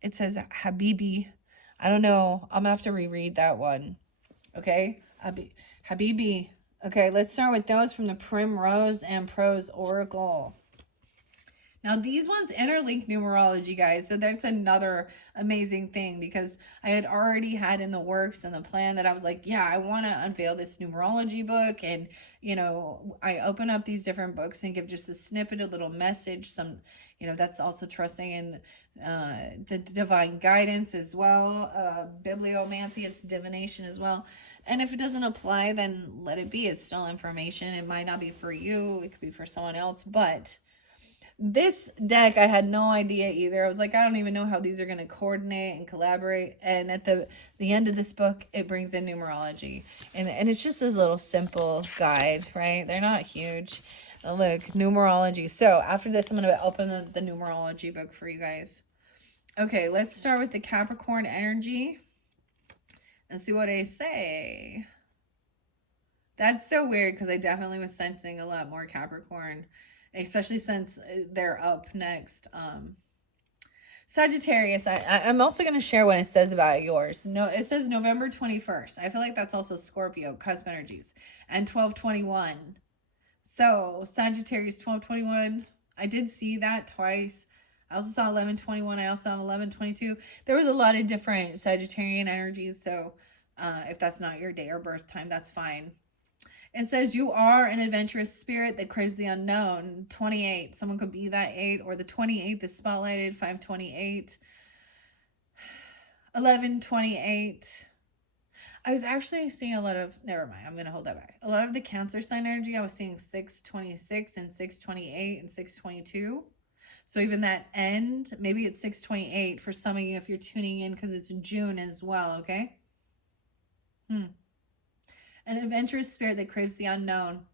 It says Habibi. I don't know. I'm going to have to reread that one. Okay? Habibi. Okay, let's start with those from the Primrose and Prose Oracle. Now, these ones interlink numerology, guys. So there's another amazing thing because I had already had in the works and the plan that I was like, yeah, I want to unveil this numerology book. And, you know, I open up these different books and give just a snippet, a little message. Some, you know, that's also trusting in the divine guidance as well. Bibliomancy, it's divination as well. And if it doesn't apply, then let it be. It's still information. It might not be for you. It could be for someone else, but this deck, I had no idea either. I was like, I don't even know how these are going to coordinate and collaborate. And at the end of this book, it brings in numerology. And it's just this little simple guide, right? They're not huge. Look, numerology. So after this, I'm going to open the numerology book for you guys. Okay, let's start with the Capricorn energy and see what they say. That's so weird because I definitely was sensing a lot more Capricorn, especially since they're up next. Sagittarius, I'm also going to share what it says about yours. No, it says November 21st. I feel like that's also Scorpio, cusp energies, and 12/21. So Sagittarius 12/21. I did see that twice. I also saw 11/21. I also saw 11/22. There was a lot of different Sagittarian energies. So if that's not your day or birth time, that's fine. It says you are an adventurous spirit that craves the unknown. 28. Someone could be that 8 or the 28 that's spotlighted. 5/28. 11/28. I was actually seeing a lot of, never mind, I'm going to hold that back. A lot of the Cancer sign energy, I was seeing 6/26 and 6/28 and 6/22. So even that end, maybe it's 6/28 for some of you if you're tuning in because it's June as well, okay? An adventurous spirit that craves the unknown.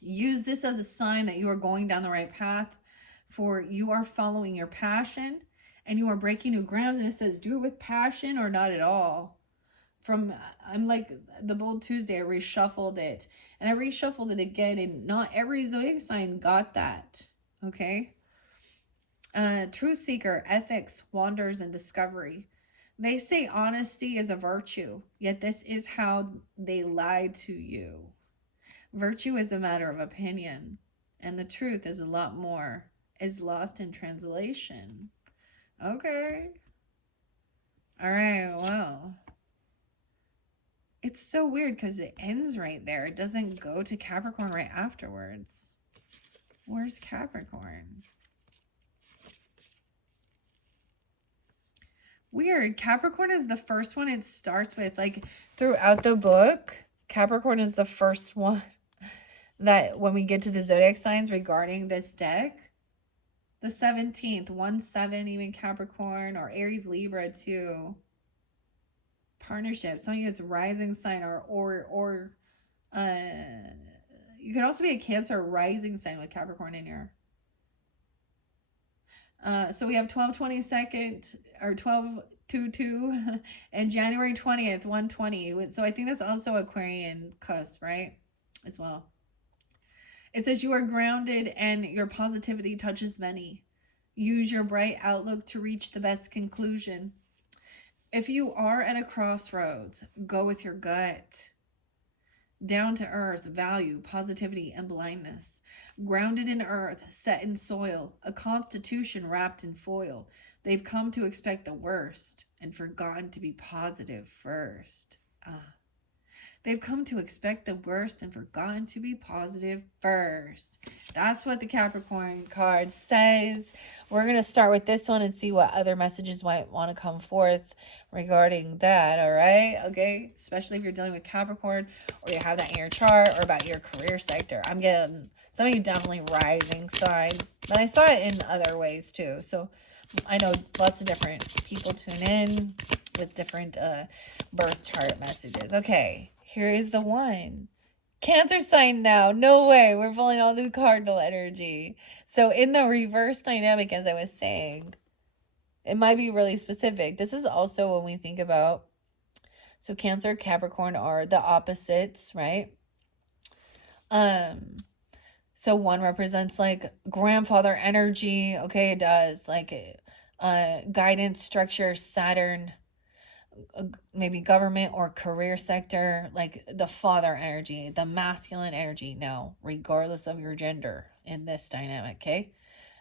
Use this as a sign that you are going down the right path, for you are following your passion and you are breaking new grounds. And it says, do it with passion or not at all. I'm like the Bold Tuesday, I reshuffled it and I reshuffled it again, and not every zodiac sign got that. Okay. Truth seeker, ethics, wonders, and discovery. They say honesty is a virtue, yet this is how they lie to you. Virtue is a matter of opinion, and the truth is a lot more, is lost in translation. Okay. All right, well. It's so weird because it ends right there. It doesn't go to Capricorn right afterwards. Where's Capricorn? Weird. Capricorn is the first one it starts with. Like throughout the book, Capricorn is the first one that when we get to the zodiac signs regarding this deck, the 17th, 1/7, even Capricorn, or Aries, Libra too. Partnership. Some of you it's rising sign or you could also be a Cancer rising sign with Capricorn in here. So we have 12/22 or 12/22 and January 20th, 1/20. So I think that's also Aquarian cusp, right? As well. It says you are grounded and your positivity touches many. Use your bright outlook to reach the best conclusion. If you are at a crossroads, go with your gut. Down to earth, value, positivity, and blindness. Grounded in earth, set in soil, a constitution wrapped in foil. They've come to expect the worst and forgotten to be positive first. Ah. They've come to expect the worst and forgotten to be positive first. That's what the Capricorn card says. We're going to start with this one and see what other messages might want to come forth regarding that, all right? Okay, especially if you're dealing with Capricorn or you have that in your chart, or about your career sector. I'm getting some of you definitely rising sign, but I saw it in other ways too. So I know lots of different people tune in with different birth chart messages. Okay, here is the one. Cancer sign now. No way. We're pulling all the cardinal energy. So in the reverse dynamic, as I was saying, it might be really specific. This is also when we think about, so Cancer, Capricorn are the opposites, right? So one represents like grandfather energy. Okay, it does. Like guidance, structure, Saturn, maybe government or career sector, like the father energy, the masculine energy. No, regardless of your gender in this dynamic, okay?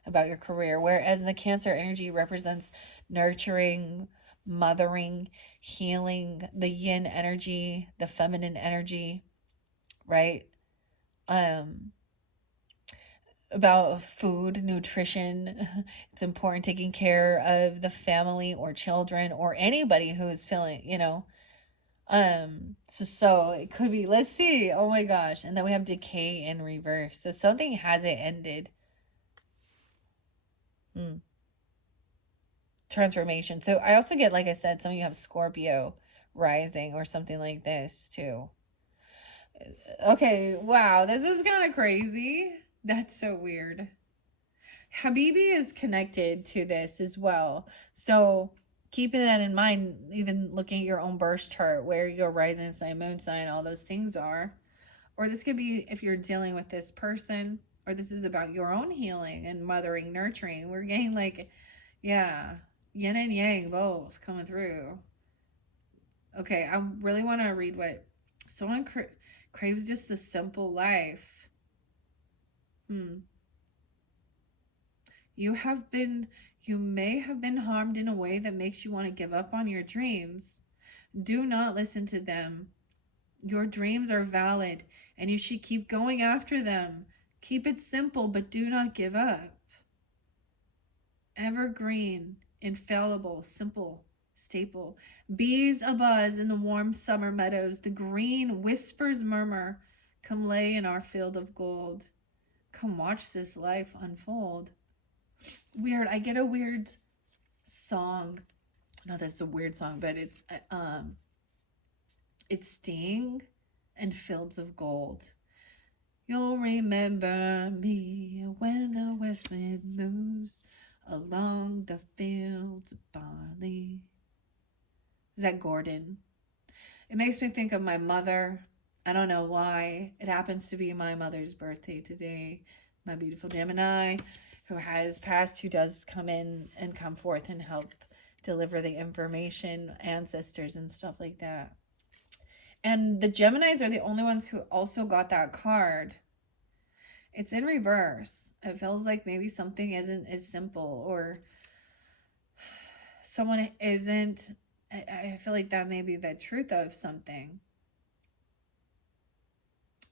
About your career. Whereas the Cancer energy represents nurturing, mothering, healing, the yin energy, the feminine energy, right? About food, nutrition. It's important taking care of the family or children or anybody who is feeling, so it could be, let's see. Oh my gosh. And then we have decay in reverse. So something hasn't ended. Transformation. So I also get, like I said, some of you have Scorpio rising or something like this too. Okay, wow, this is kind of crazy. That's so weird. Habibi is connected to this as well. So keeping that in mind, even looking at your own birth chart, where your rising sign, moon sign, all those things are. Or this could be if you're dealing with this person, or this is about your own healing and mothering, nurturing. We're getting like, yeah, yin and yang both coming through. Okay, I really want to read what someone craves, just the simple life. You may have been harmed in a way that makes you want to give up on your dreams. Do not listen to them. Your dreams are valid and you should keep going after them. Keep it simple, but do not give up. Evergreen, infallible, simple, staple. Bees abuzz in the warm summer meadows. The green whispers murmur. Come lay in our field of gold. Come watch this life unfold. Weird. I get a weird song. Not that it's a weird song, but it's Sting and Fields of Gold. You'll remember me when the west wind moves along the fields of barley. Is that Gordon? It makes me think of my mother. I don't know why. It happens to be my mother's birthday today. My beautiful Gemini, who has passed, who does come in and come forth and help deliver the information, ancestors and stuff like that. And the Geminis are the only ones who also got that card. It's in reverse. It feels like maybe something isn't as simple, or someone isn't. I feel like that may be the truth of something.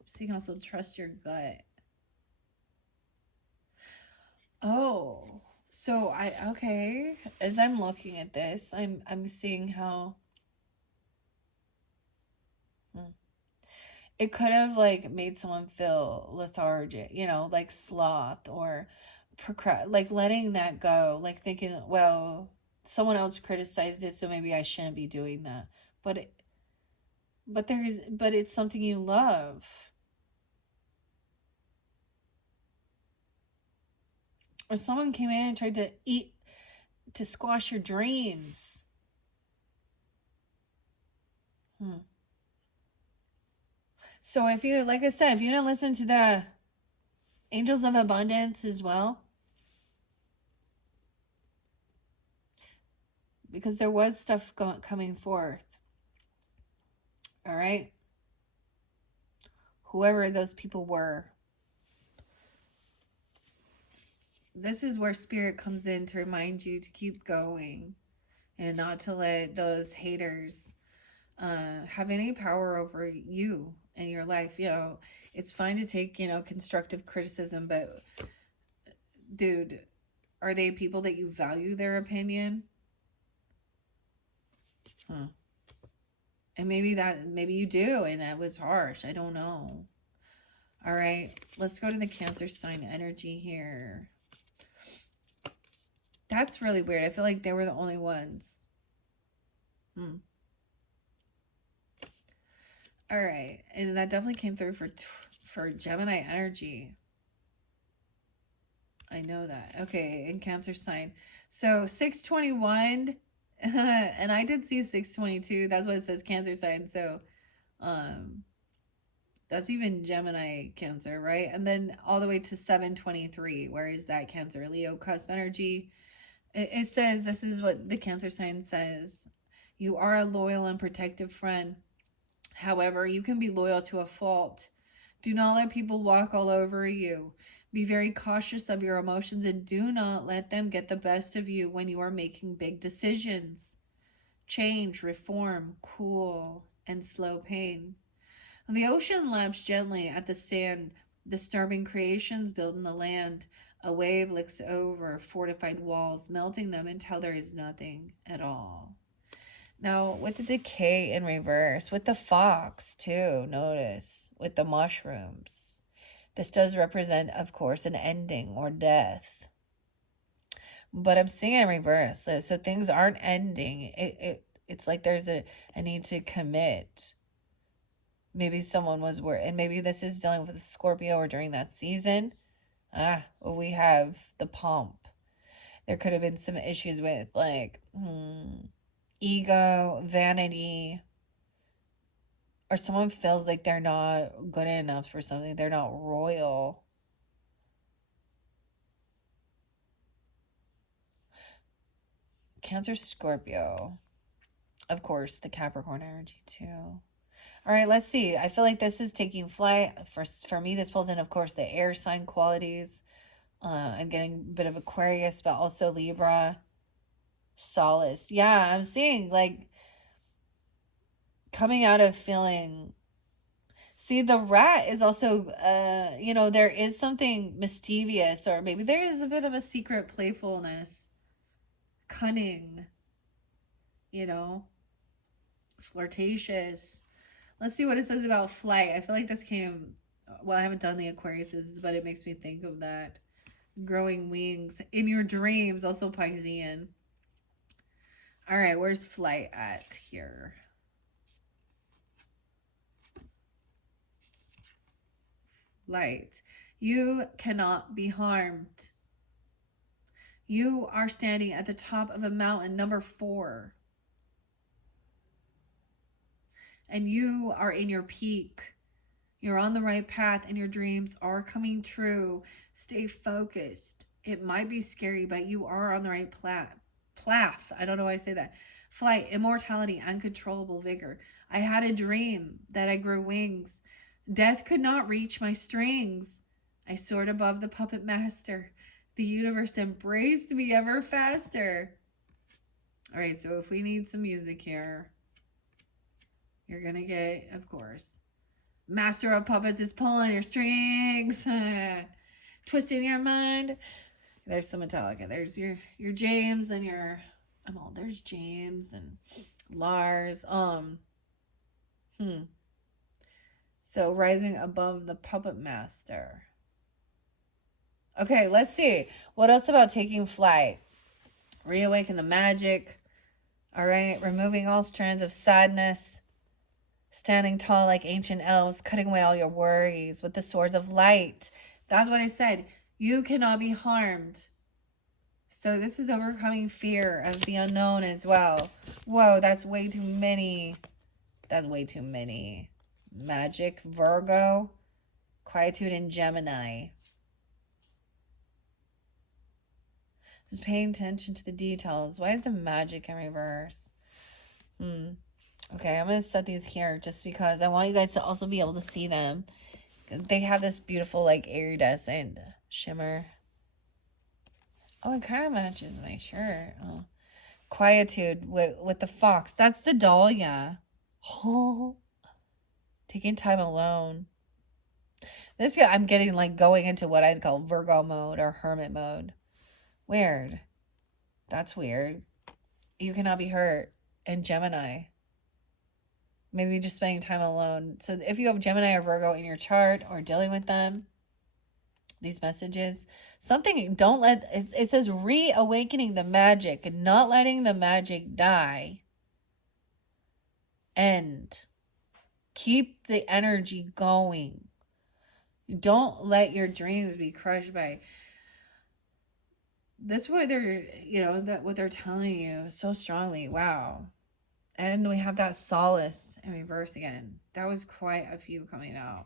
So you can also trust your gut. Oh, so okay. As I'm looking at this, I'm seeing how it could have like made someone feel lethargic, like sloth, or like letting that go, like thinking, well, someone else criticized it, so maybe I shouldn't be doing that. But it's something you love. Or someone came in and tried to squash your dreams. So if you, like I said, if you didn't listen to the Angels of Abundance as well, because there was stuff coming forth. All right. Whoever those people were. This is where spirit comes in to remind you to keep going and not to let those haters have any power over you and your life. You know, it's fine to take, constructive criticism, but dude, are they people that you value their opinion? And maybe you do, and that was harsh. I don't know. All right, let's go to the Cancer sign energy here. That's really weird. I feel like they were the only ones. All right, and that definitely came through for Gemini energy. I know that. Okay, in Cancer sign. So 621, and I did see 622. That's what it says, Cancer sign. So, that's even Gemini Cancer, right? And then all the way to 723. Where is that Cancer? Leo cusp energy. It says, this is what the Cancer sign says. You are a loyal and protective friend. However, you can be loyal to a fault. Do not let people walk all over you. Be very cautious of your emotions and do not let them get the best of you when you are making big decisions. Change, reform, cool, and slow pain. The ocean laps gently at the sand. The starving creations build in the land. A wave licks over fortified walls, melting them until there is nothing at all. Now, with the decay in reverse, with the fox too, notice, with the mushrooms, this does represent, of course, an ending or death. But I'm seeing in reverse, so things aren't ending. It's like there's a need to commit. Maybe someone was worried, and maybe this is dealing with a Scorpio or during that season. Well, we have the pump. There could have been some issues with like ego, vanity, or someone feels like they're not good enough for something. They're not royal. Cancer, Scorpio. Of course, the Capricorn energy too. All right, let's see. I feel like this is taking flight. For me, this pulls in, of course, the air sign qualities. I'm getting a bit of Aquarius, but also Libra. Solace. Yeah, I'm seeing like coming out of feeling. See, the rat is also, there is something mischievous, or maybe there is a bit of a secret playfulness, cunning, flirtatious. Let's see what it says about flight. I feel like this came, well, I haven't done the Aquariuses, but it makes me think of that. Growing wings in your dreams, also Piscean. All right, where's flight at here? Light. You cannot be harmed. You are standing at the top of a mountain, number 4. And you are in your peak. You're on the right path and your dreams are coming true. Stay focused. It might be scary, but you are on the right path. I don't know why I say that. Flight, immortality, uncontrollable vigor. I had a dream that I grew wings. Death could not reach my strings. I soared above the puppet master. The universe embraced me ever faster. All right, so if we need some music here, you're going to get, of course, Master of Puppets is pulling your strings, twisting your mind. There's some Metallica. There's your James and your, there's James and Lars. So rising above the puppet master. Okay, let's see. What else about taking flight? Reawaken the magic. All right, removing all strands of sadness. Standing tall like ancient elves, cutting away all your worries with the swords of light. That's what I said. You cannot be harmed. So this is overcoming fear of the unknown as well. Whoa, that's way too many. That's way too many. Magic, Virgo, quietude, and Gemini. Just paying attention to the details. Why is the magic in reverse? Okay, I'm going to set these here just because I want you guys to also be able to see them. They have this beautiful, like, iridescent shimmer. Oh, it kind of matches my shirt. Oh. Quietude with the fox. That's the dahlia. Oh. Taking time alone. This guy, I'm getting, like, going into what I'd call Virgo mode or hermit mode. Weird. That's weird. You cannot be hurt. And Gemini. Maybe just spending time alone. So if you have Gemini or Virgo in your chart or dealing with them, these messages, something, don't let, it says reawakening the magic and not letting the magic die. And keep the energy going. Don't let your dreams be crushed by this. What they're, that what they're telling you so strongly. Wow. And we have that solace in reverse again. That was quite a few coming out.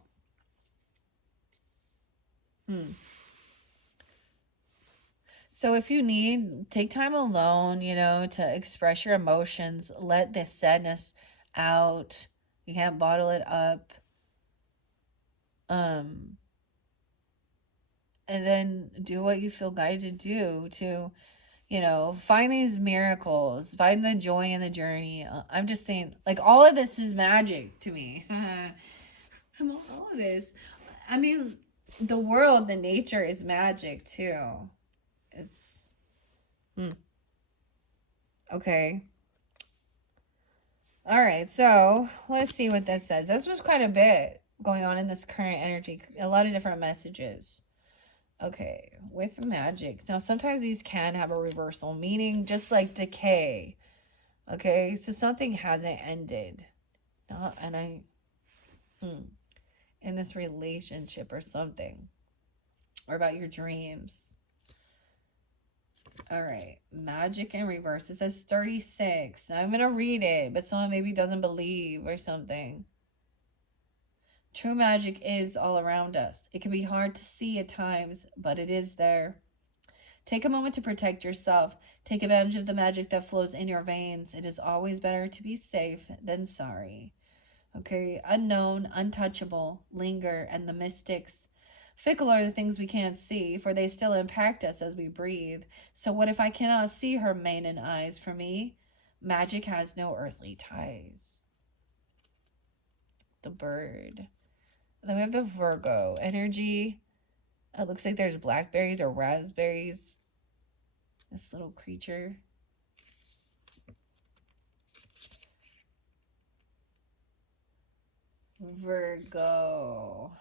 So if you need, take time alone, to express your emotions. Let the sadness out. You can't bottle it up. And then do what you feel guided to do to, find these miracles, find the joy in the journey. I'm just saying, like, all of this is magic to me. All of this. I mean, the world, the nature is magic too. It's okay. All right, so let's see what this says. This was quite a bit going on in this current energy. A lot of different messages. Okay, with magic. Now, sometimes these can have a reversal meaning, just like decay. Okay, so something hasn't ended. In this relationship or something. Or about your dreams. All right, magic in reverse. It says 36. I'm going to read it, but someone maybe doesn't believe or something. True magic is all around us. It can be hard to see at times, but it is there. Take a moment to protect yourself. Take advantage of the magic that flows in your veins. It is always better to be safe than sorry. Okay, unknown, untouchable, linger, and the mystics. Fickle are the things we can't see, for they still impact us as we breathe. So what if I cannot see her mane and eyes? For me, magic has no earthly ties. The bird. Then we have the Virgo energy. It looks like there's blackberries or raspberries. This little creature. Virgo.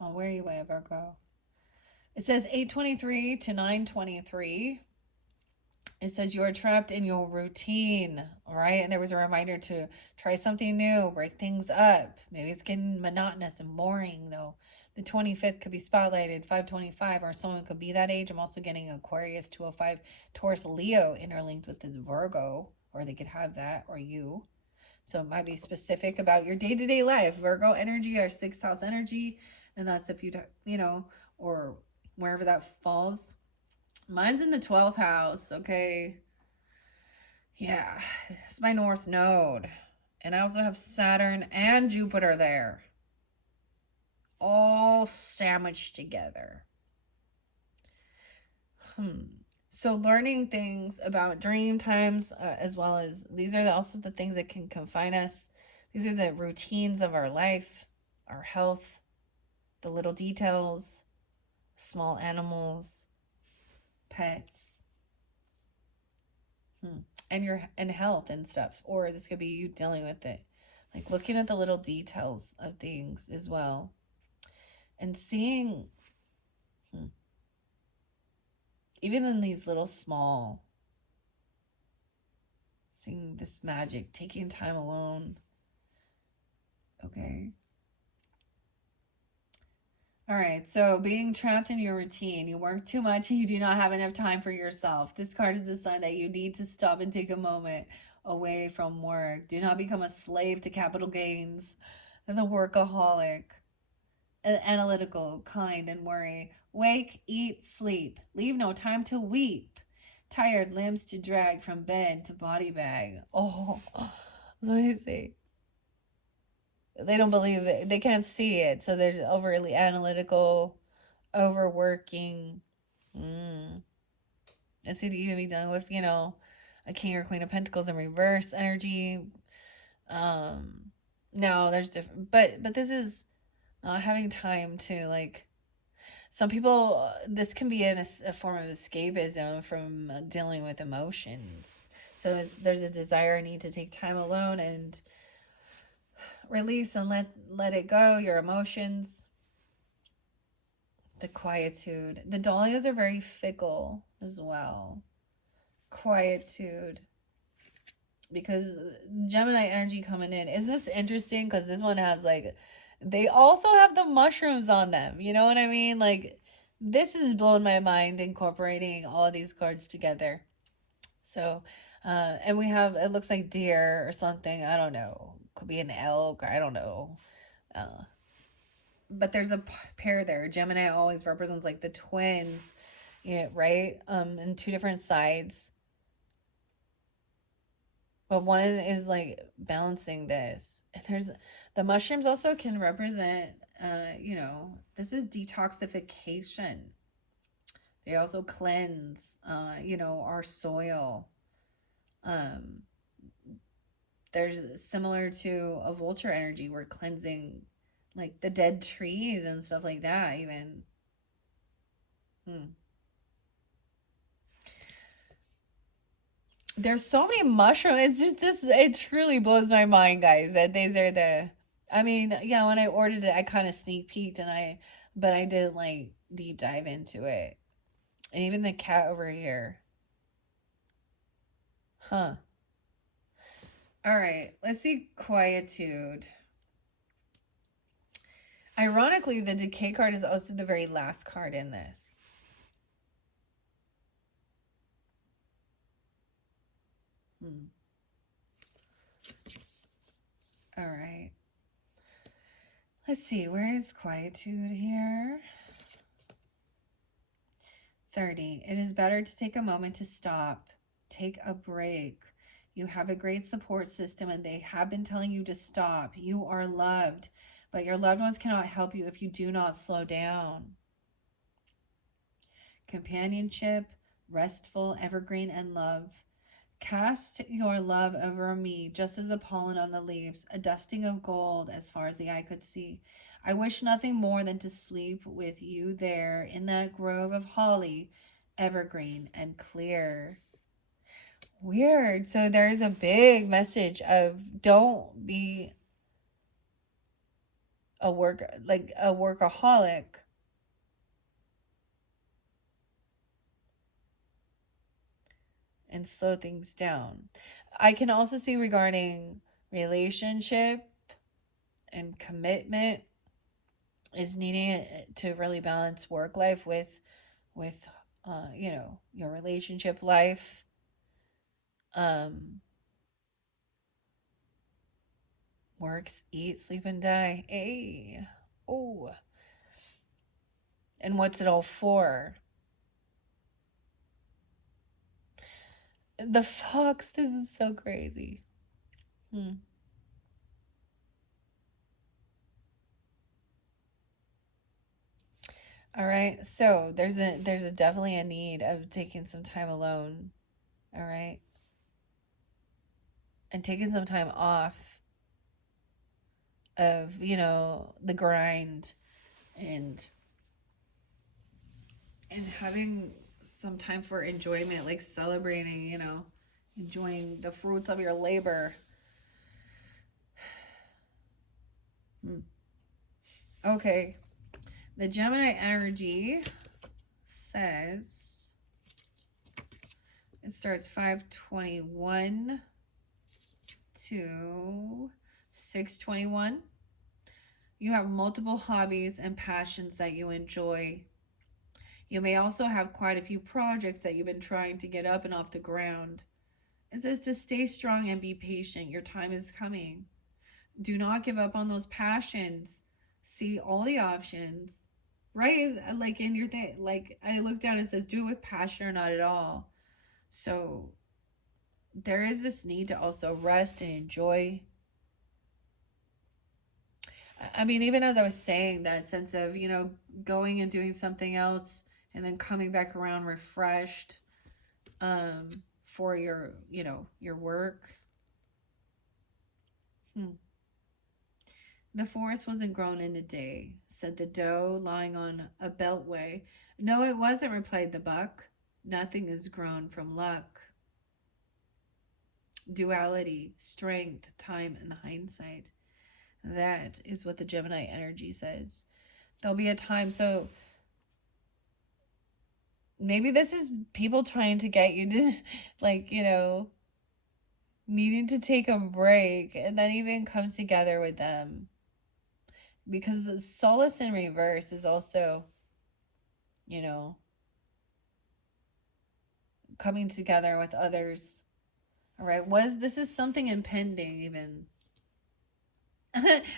Oh, where are you at, Virgo? It says 8:23 to 9:23. It says you are trapped in your routine, all right? And there was a reminder to try something new, break things up. Maybe it's getting monotonous and boring, though. The 25th could be spotlighted, 525, or someone could be that age. I'm also getting Aquarius, 205, Taurus, Leo interlinked with this Virgo, or they could have that, or you. So it might be specific about your day-to-day life. Virgo energy or 6th house energy, and that's if you, or wherever that falls. Mine's in the 12th house, okay? Yeah, it's my North Node. And I also have Saturn and Jupiter there. All sandwiched together. So learning things about dream times, as well as these are also the things that can confine us. These are the routines of our life, our health, the little details, small animals, pets, and health and stuff. Or this could be you dealing with it, like looking at the little details of things as well, and seeing even in these little small, seeing this magic, taking time alone. Okay. All right, so being trapped in your routine, you work too much and you do not have enough time for yourself. This card is a sign that you need to stop and take a moment away from work. Do not become a slave to capital gains and the workaholic, analytical, kind, and worry. Wake, eat, sleep. Leave no time to weep. Tired limbs to drag from bed to body bag. Oh, that's what I say. They don't believe it. They can't see it. So they're overly analytical, overworking. Mm. It's either you can be dealing with, a king or queen of pentacles in reverse energy. Um, no, there's different, but this is not having time to like. Some people, this can be a form of escapism from dealing with emotions. So there's a desire, need to take time alone and release and let it go. Your emotions, the quietude. The dahlias are very fickle as well. Quietude, because Gemini energy coming in. Isn't this interesting? Because this one has like, they also have the mushrooms on them. You know what I mean? Like, this is blowing my mind incorporating all these cards together. So, and we have, it looks like deer or something. I don't know. Could be an elk. I don't know. Uh, but there's a pair there. Gemini always represents like the twins, right? And two different sides. But one is like balancing this. And there's the mushrooms also can represent, this is detoxification. They also cleanse, our soil. Um, there's similar to a vulture energy. We're cleansing like the dead trees and stuff like that, even. There's so many mushrooms. It's just this. It truly blows my mind, guys. That these are the. I mean, yeah. When I ordered it, I kind of sneak peeked, but I didn't like deep dive into it. And even the cat over here, huh? All right, let's see quietude. Ironically, the decay card is also the very last card in this. All right. Let's see, where is quietude here? 30. It is better to take a moment to stop. Take a break. You have a great support system and they have been telling you to stop. You are loved, but your loved ones cannot help you if you do not slow down. Companionship, restful, evergreen, and love. Cast your love over me, just as a pollen on the leaves, a dusting of gold as far as the eye could see. I wish nothing more than to sleep with you there in that grove of holly, evergreen and clear. Weird. So there's a big message of don't be a workaholic. And slow things down. I can also see regarding relationship and commitment is needing to really balance work life with your relationship life. Works, eat, sleep, and die. Hey, oh, and what's it all for? The fox. This is so crazy. All right, so there's definitely a need of taking some time alone. All right, and taking some time off of the grind and having some time for enjoyment, like celebrating, enjoying the fruits of your labor. Okay, the Gemini energy says it starts 521 to 621. You have multiple hobbies and passions that you enjoy. You may also have quite a few projects that you've been trying to get up and off the ground. It says to stay strong and be patient. Your time is coming. Do not give up on those passions. See all the options. right? Like in your thing, like I look down, it says do it with passion or not at all. So there is this need to also rest and enjoy. I mean, even as I was saying, that sense of, going and doing something else and then coming back around refreshed, um, for your work. Hmm. The forest wasn't grown in a day, said the doe lying on a beltway. No, it wasn't, replied the buck. Nothing is grown from luck. Duality, strength, time, and hindsight. That is what the Gemini energy says. There'll be a time, so maybe this is people trying to get you to, like, needing to take a break, and then even comes together with them. Because the solace in reverse is also, you know, coming together with others. All right, this is something impending even.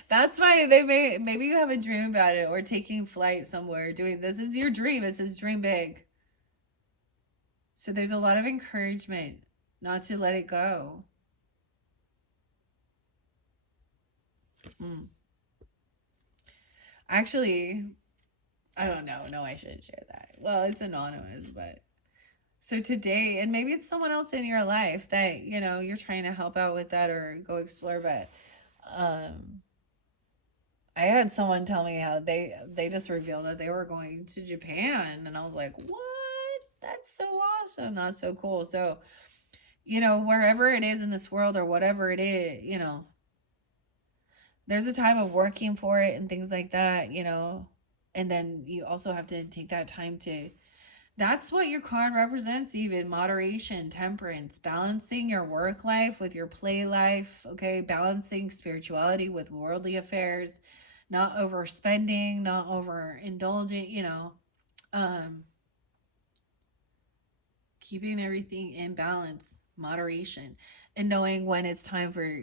That's why maybe you have a dream about it, or taking flight somewhere, doing this is your dream. It says dream big. So there's a lot of encouragement not to let it go. Hmm. Actually, I don't know. No, I shouldn't share that. Well, it's anonymous, but so today, and maybe it's someone else in your life that, you're trying to help out with that or go explore, but um I had someone tell me how they just revealed that they were going to Japan, and I was like, "What? That's so awesome. That's so cool." So, wherever it is in this world or whatever it is, there's a time of working for it and things like that, and then you also have to take that time to, that's what your card represents, even moderation, temperance, balancing your work life with your play life, okay? Balancing spirituality with worldly affairs, not overspending, not overindulging, um, keeping everything in balance, moderation, and knowing when it's time for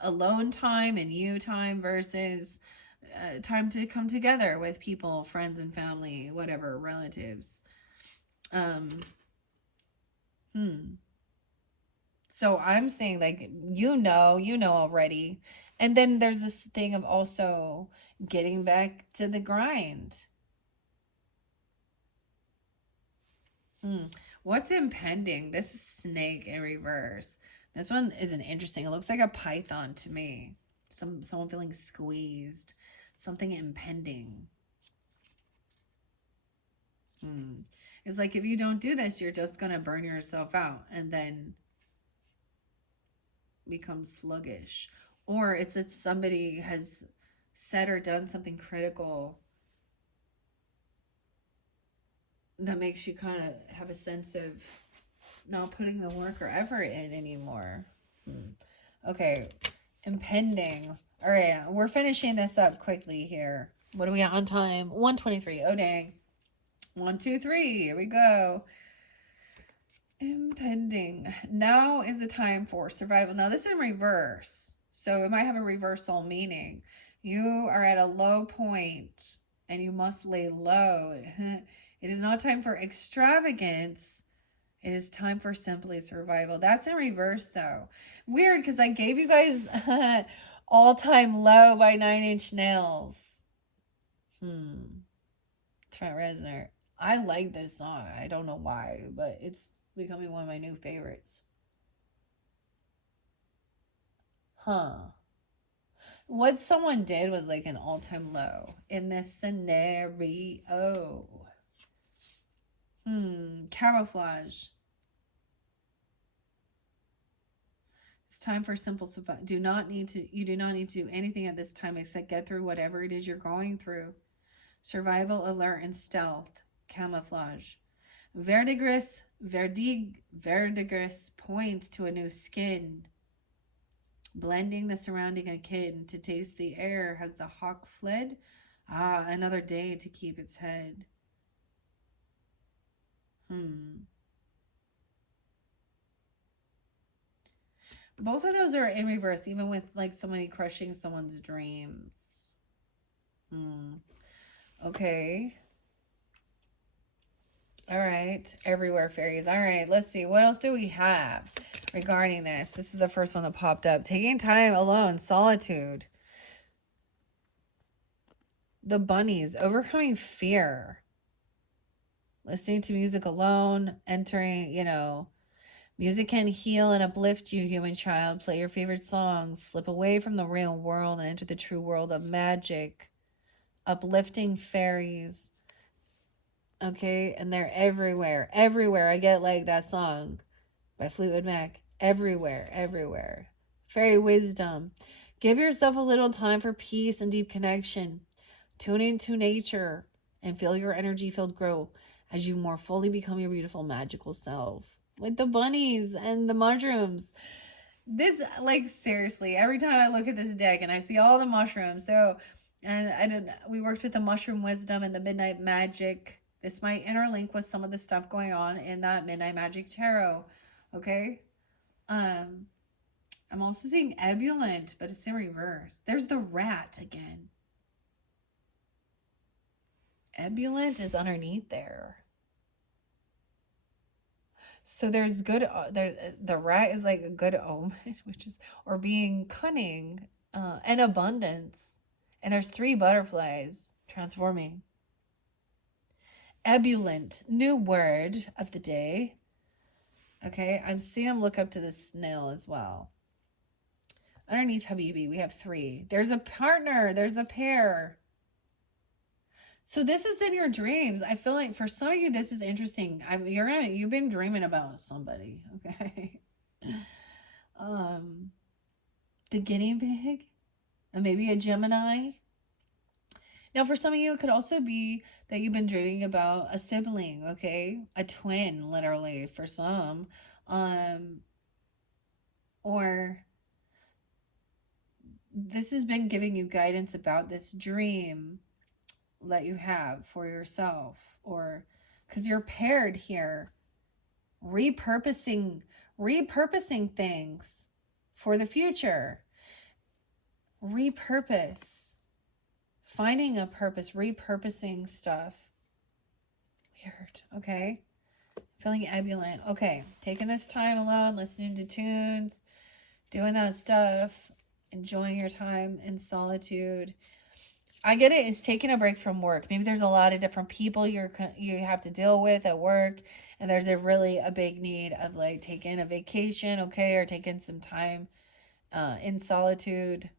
alone time and you time versus time to come together with people, friends and family, whatever, relatives. Um, hmm. So I'm saying, like, already. And then there's this thing of also getting back to the grind. Hmm. What's impending? This is snake in reverse. This one isn't interesting. It looks like a python to me. Someone feeling squeezed. Something impending. Hmm. It's like if you don't do this, you're just gonna burn yourself out and then become sluggish. Or it's that somebody has said or done something critical that makes you kind of have a sense of not putting the work or effort in anymore. Okay, impending. All right, we're finishing this up quickly here. What do we got on time? 1:23. Oh, dang. 1, 2, 3. Here we go. Impending. Now is the time for survival. Now, this is in reverse. So it might have a reversal meaning. You are at a low point and you must lay low. It is not time for extravagance. It is time for simply survival. That's in reverse, though. Weird, because I gave you guys All Time Low by 9 Inch Nails. Trent Reznor. I like this song. I don't know why, but it's becoming one of my new favorites. Huh. What someone did was like an all-time low in this scenario. Camouflage. It's time for simple survival. You do not need to do anything at this time except get through whatever it is you're going through. Survival, alert, and stealth. Camouflage. Verdigris points to a new skin. Blending the surrounding akin to taste the air. Has the hawk fled? Ah, another day to keep its head. Both of those are in reverse, even with like somebody crushing someone's dreams. Okay. All right. Everywhere fairies. All right. Let's see. What else do we have regarding this? This is the first one that popped up. Taking time alone. Solitude. The bunnies. Overcoming fear. Listening to music alone. Entering, music can heal and uplift you, human child. Play your favorite songs. Slip away from the real world and enter the true world of magic. Uplifting fairies. Okay, and they're everywhere. Everywhere. I get like that song by Fleetwood Mac. Everywhere, everywhere. Fairy wisdom. Give yourself a little time for peace and deep connection. Tune into nature and feel your energy field grow as you more fully become your beautiful magical self. With the bunnies and the mushrooms. This, like, seriously, every time I look at this deck and I see all the mushrooms. We worked with the mushroom wisdom and the midnight magic. This might interlink with some of the stuff going on in that midnight magic tarot. Okay. I'm also seeing ebullient, but it's in reverse. There's the rat again. Ebullient is underneath there. So there's good, the rat is like a good omen, which is, or being cunning, and abundance. And there's 3 butterflies transforming. Ebullient, new word of the day. Okay, I'm seeing him look up to the snail as well. Underneath Habibi, we have 3. There's a partner, there's a pair. So this is in your dreams. I feel like for some of you, this is interesting. You've been dreaming about somebody, okay? The guinea pig, and maybe a Gemini. Now, for some of you, it could also be that you've been dreaming about a sibling, okay? A twin, literally, for some. Or this has been giving you guidance about this dream that you have for yourself, or because you're paired here, repurposing things for the future. Repurpose, finding a purpose, repurposing stuff. Weird. Okay, feeling ebullient. Okay, taking this time alone, listening to tunes, doing that stuff, enjoying your time in solitude. I get it. It's taking a break from work. Maybe there's a lot of different people you have to deal with at work, and there's a big need of like taking a vacation, okay, or taking some time in solitude,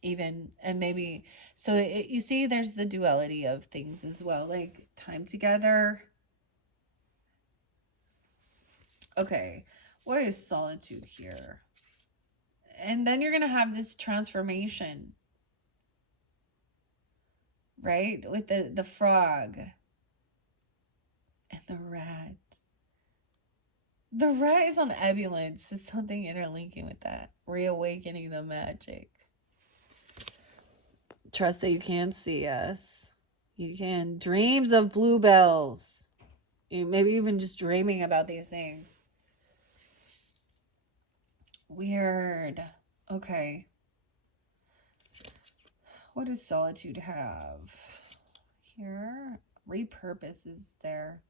even, and maybe so you see, there's the duality of things as well, like time together. Okay, what is solitude here? And then you're gonna have this transformation, right? With the frog and the rat. The rat is on ebullience. Is something interlinking with that. Reawakening the magic. Trust that you can see us. You can. Dreams of bluebells. Maybe even just dreaming about these things. Weird. Okay. What does solitude have? Here. Repurpose is there.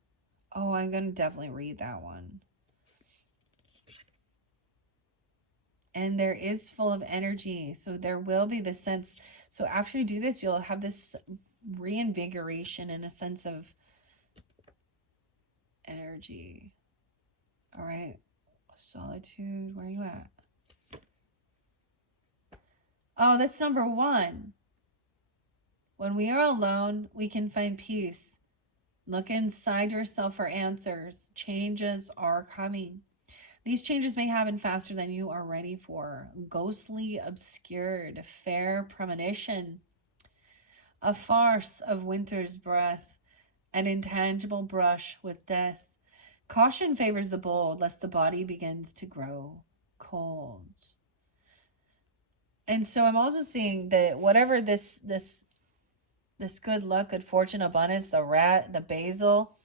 Oh, I'm going to definitely read that one. And there is full of energy. So there will be the sense. So after you do this, you'll have this reinvigoration and a sense of energy. All right. Solitude. Where are you at? Oh, that's number 1. When we are alone, we can find peace. Look inside yourself for answers. Changes are coming. These changes may happen faster than you are ready for. Ghostly, obscured, fair premonition. A farce of winter's breath. An intangible brush with death. Caution favors the bold, lest the body begins to grow cold. And so I'm also seeing that whatever this good luck, good fortune, abundance, the rat, the basil,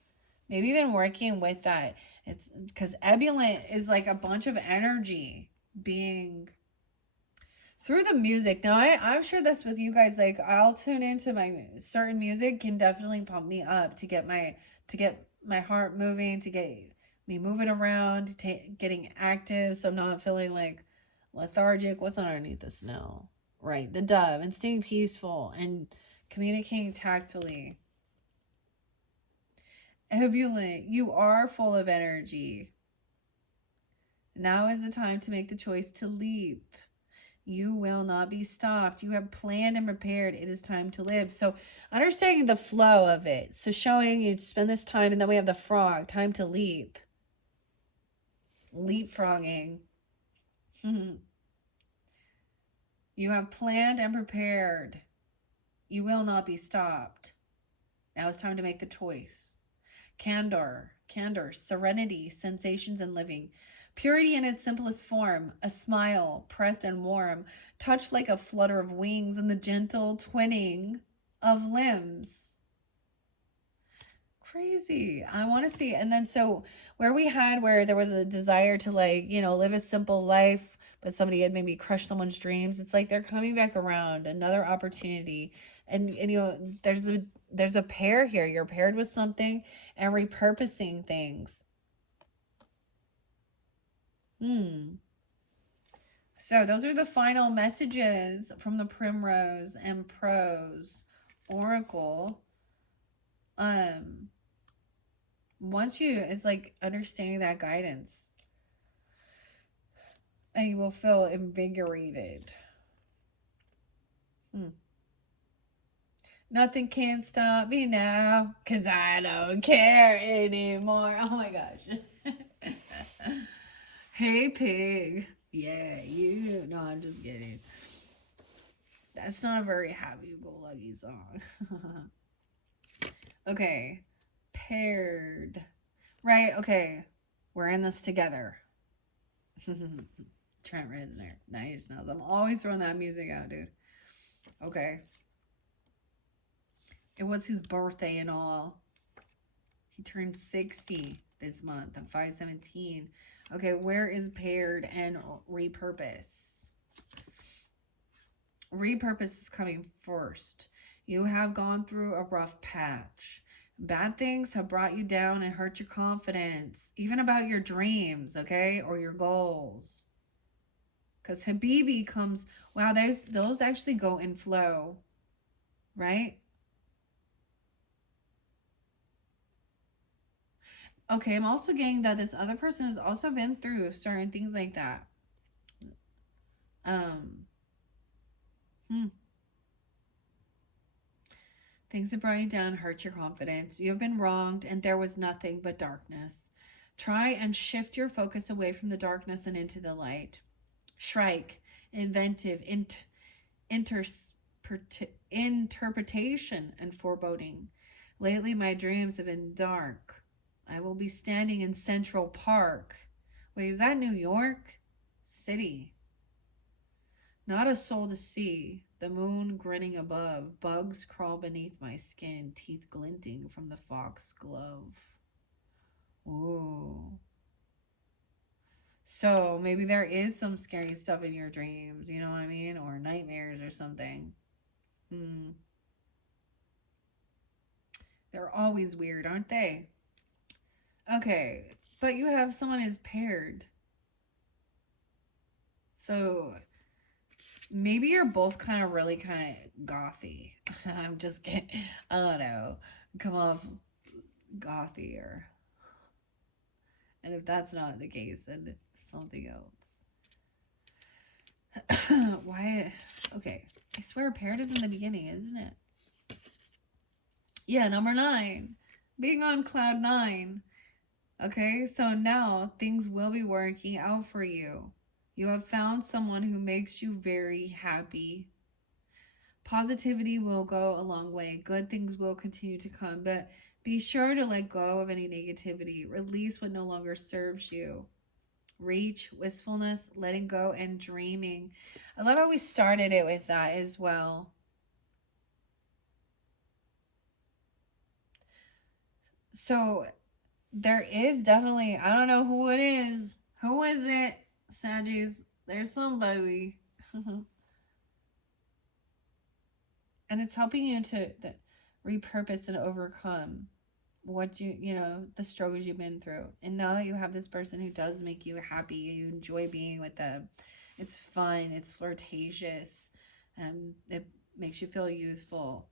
maybe even working with that. It's because ebullient is like a bunch of energy being, through the music. Now, I've shared this with you guys. Like, I'll tune into my certain music can definitely pump me up to get my heart moving, to get me moving around, getting active, so I'm not feeling like lethargic. What's underneath the snow? Right, the dove, and staying peaceful and communicating tactfully. Ebullient, you are full of energy. Now is the time to make the choice to leap. You will not be stopped. You have planned and prepared. It is time to live. So, understanding the flow of it. So, showing you spend this time, and then we have the frog, time to leap. Leapfrogging. You have planned and prepared. You will not be stopped. Now it's time to make the choice. Candor, serenity, sensations, and living. Purity in its simplest form, a smile, pressed and warm, touched like a flutter of wings and the gentle twinning of limbs. Crazy. I want to see. And then, so where there was a desire to, like, live a simple life, but somebody had maybe crushed someone's dreams, it's like they're coming back around, another opportunity. And there's a pair here. You're paired with something and repurposing things. So those are the final messages from the Primrose and Prose Oracle. Once it's like understanding that guidance, and you will feel invigorated. Nothing can stop me now, 'cause I don't care anymore. Oh my gosh. Hey, pig. Yeah, you. No, I'm just kidding. That's not a very happy-go-lucky song. Okay. Paired. Right, okay. We're in this together. Trent Reznor. Nice. I'm always throwing that music out, dude. Okay. It was his birthday and all. He turned 60 this month on 5/17. Okay, where is paired and repurpose? Repurpose is coming first. You have gone through a rough patch. Bad things have brought you down and hurt your confidence, even about your dreams, okay, or your goals. Because Habibi comes, wow, those actually go in flow, right? Okay, I'm also getting that this other person has also been through certain things like that. Things that brought you down hurt your confidence. You have been wronged, and there was nothing but darkness. Try and shift your focus away from the darkness and into the light. Shrike, inventive, interpretation, and foreboding. Lately, my dreams have been dark. I will be standing in Central Park. Wait, is that New York City? Not a soul to see. The moon grinning above. Bugs crawl beneath my skin, teeth glinting from the fox glove. Ooh. So maybe there is some scary stuff in your dreams, you know what I mean? Or nightmares or something. They're always weird, aren't they? Okay, but you have someone is paired. So maybe you're both kind of gothy. I'm just kidding. I don't know. Come off gothy, or, and if that's not the case, then something else. Why? Okay. I swear paired is in the beginning, isn't it? Yeah, number 9. Being on cloud 9. Okay, so now things will be working out for you. You have found someone who makes you very happy. Positivity will go a long way. Good things will continue to come, but be sure to let go of any negativity. Release what no longer serves you. Reach, wistfulness, letting go, and dreaming. I love how we started it with that as well. So there is definitely, I don't know who it is. Who is it, Saggies? There's somebody. And it's helping you to repurpose and overcome what the struggles you've been through. And now that you have this person who does make you happy, you enjoy being with them. It's fun, it's flirtatious, it makes you feel youthful.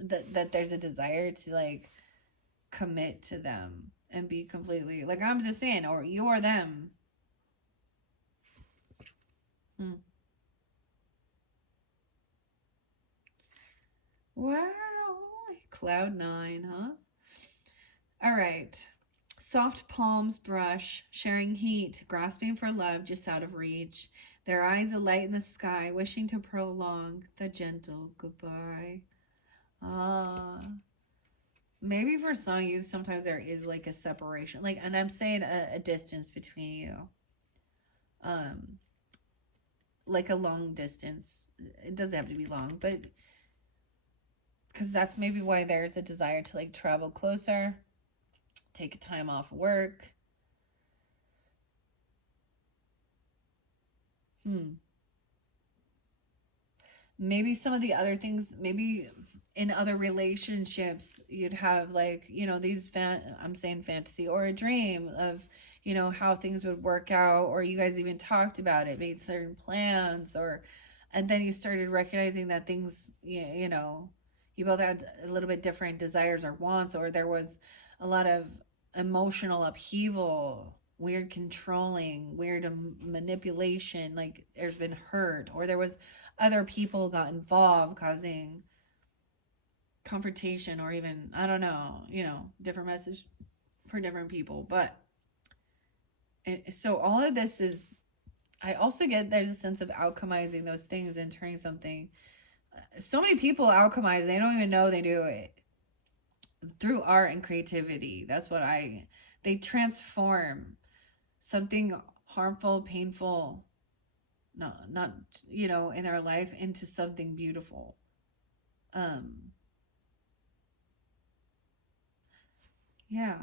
That there's a desire to like commit to them and be completely like, I'm just saying, or you or them. Wow. Cloud 9, huh? All right. Soft palms brush, sharing heat, grasping for love just out of reach. Their eyes alight in the sky, wishing to prolong the gentle goodbye. Ah. Maybe for some of you, sometimes there is like a separation. Like, and I'm saying a distance between you. Like a long distance. It doesn't have to be long, but because that's maybe why there's a desire to like travel closer, take a time off work. Maybe some of the other things, maybe in other relationships, you'd have like, these I'm saying fantasy or a dream of, how things would work out, or you guys even talked about it, made certain plans, and then you started recognizing that things, you both had a little bit different desires or wants, or there was a lot of emotional upheaval, weird controlling, weird manipulation, like there's been hurt, or there was other people got involved causing confrontation, or even, I don't know, different message for different people. But so all of this is, I also get there's a sense of alchemizing those things and turning something. So many people alchemize, they don't even know they do it through art and creativity. That's what they transform something harmful, painful, not in their life into something beautiful. Yeah.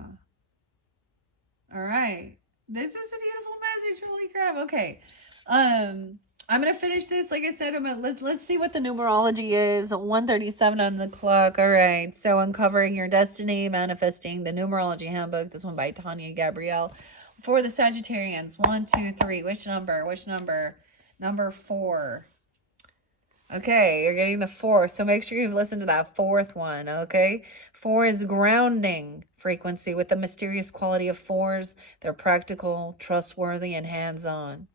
All right. This is a beautiful message. Holy crap. Okay. I'm gonna finish this. Like I said, let's see what the numerology is. 1:37 on the clock. All right. So, uncovering your destiny, manifesting the numerology handbook. This one by Tanya Gabrielle. For the Sagittarians, 1, 2, 3. Which number? Which number? Number 4. Okay, you're getting the 4th. So make sure you've listened to that 4th one. Okay. 4 is grounding frequency with the mysterious quality of 4s. They're practical, trustworthy, and hands-on.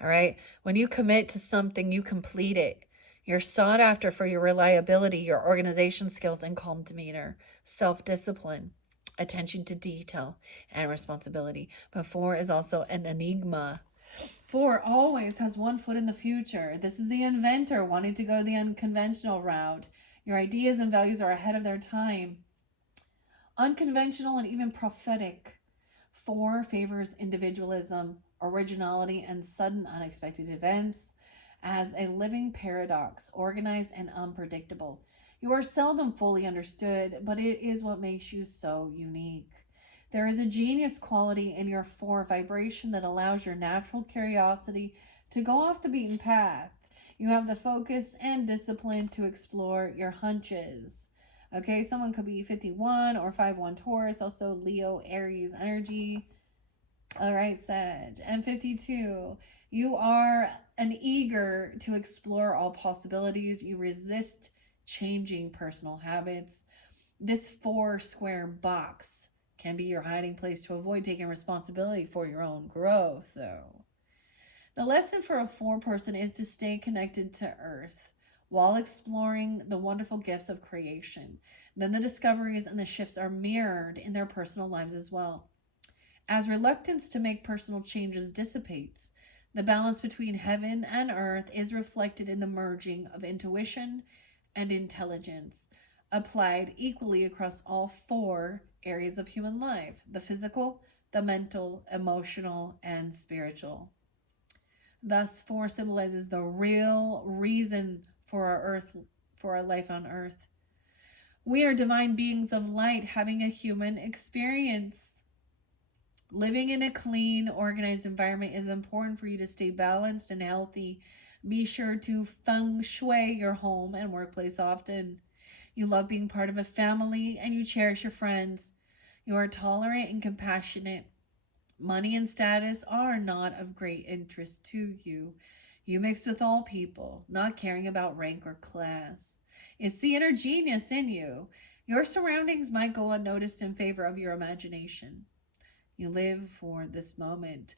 All right. When you commit to something, you complete it. You're sought after for your reliability, your organization skills, and calm demeanor, self-discipline, attention to detail, and responsibility. But 4 is also an enigma. 4 always has one foot in the future. This is the inventor wanting to go the unconventional route. Your ideas and values are ahead of their time. Unconventional and even prophetic. 4 favors individualism, originality, and sudden unexpected events as a living paradox, organized and unpredictable. You are seldom fully understood, but it is what makes you so unique. There is a genius quality in your 4 vibration that allows your natural curiosity to go off the beaten path. You have the focus and discipline to explore your hunches. Okay, someone could be 51 or 5-1 Taurus, also Leo, Aries energy. All right, Sag. And 52, you are an eager to explore all possibilities. You resist changing personal habits. This 4 square box can be your hiding place to avoid taking responsibility for your own growth, though. The lesson for a 4 person is to stay connected to Earth while exploring the wonderful gifts of creation. Then the discoveries and the shifts are mirrored in their personal lives as well. As reluctance to make personal changes dissipates, the balance between heaven and earth is reflected in the merging of intuition and intelligence, applied equally across all 4 areas of human life: the physical, the mental, emotional, and spiritual. Thus, 4 symbolizes the real reason for our life on earth. We are divine beings of light having a human experience. Living in a clean, organized environment is important for you to stay balanced and healthy. Be sure to feng shui your home and workplace often. You love being part of a family and you cherish your friends. You are tolerant and compassionate. Money and status are not of great interest to you. You mix with all people, not caring about rank or class. It's the inner genius in you. Your surroundings might go unnoticed in favor of your imagination. You live for this moment.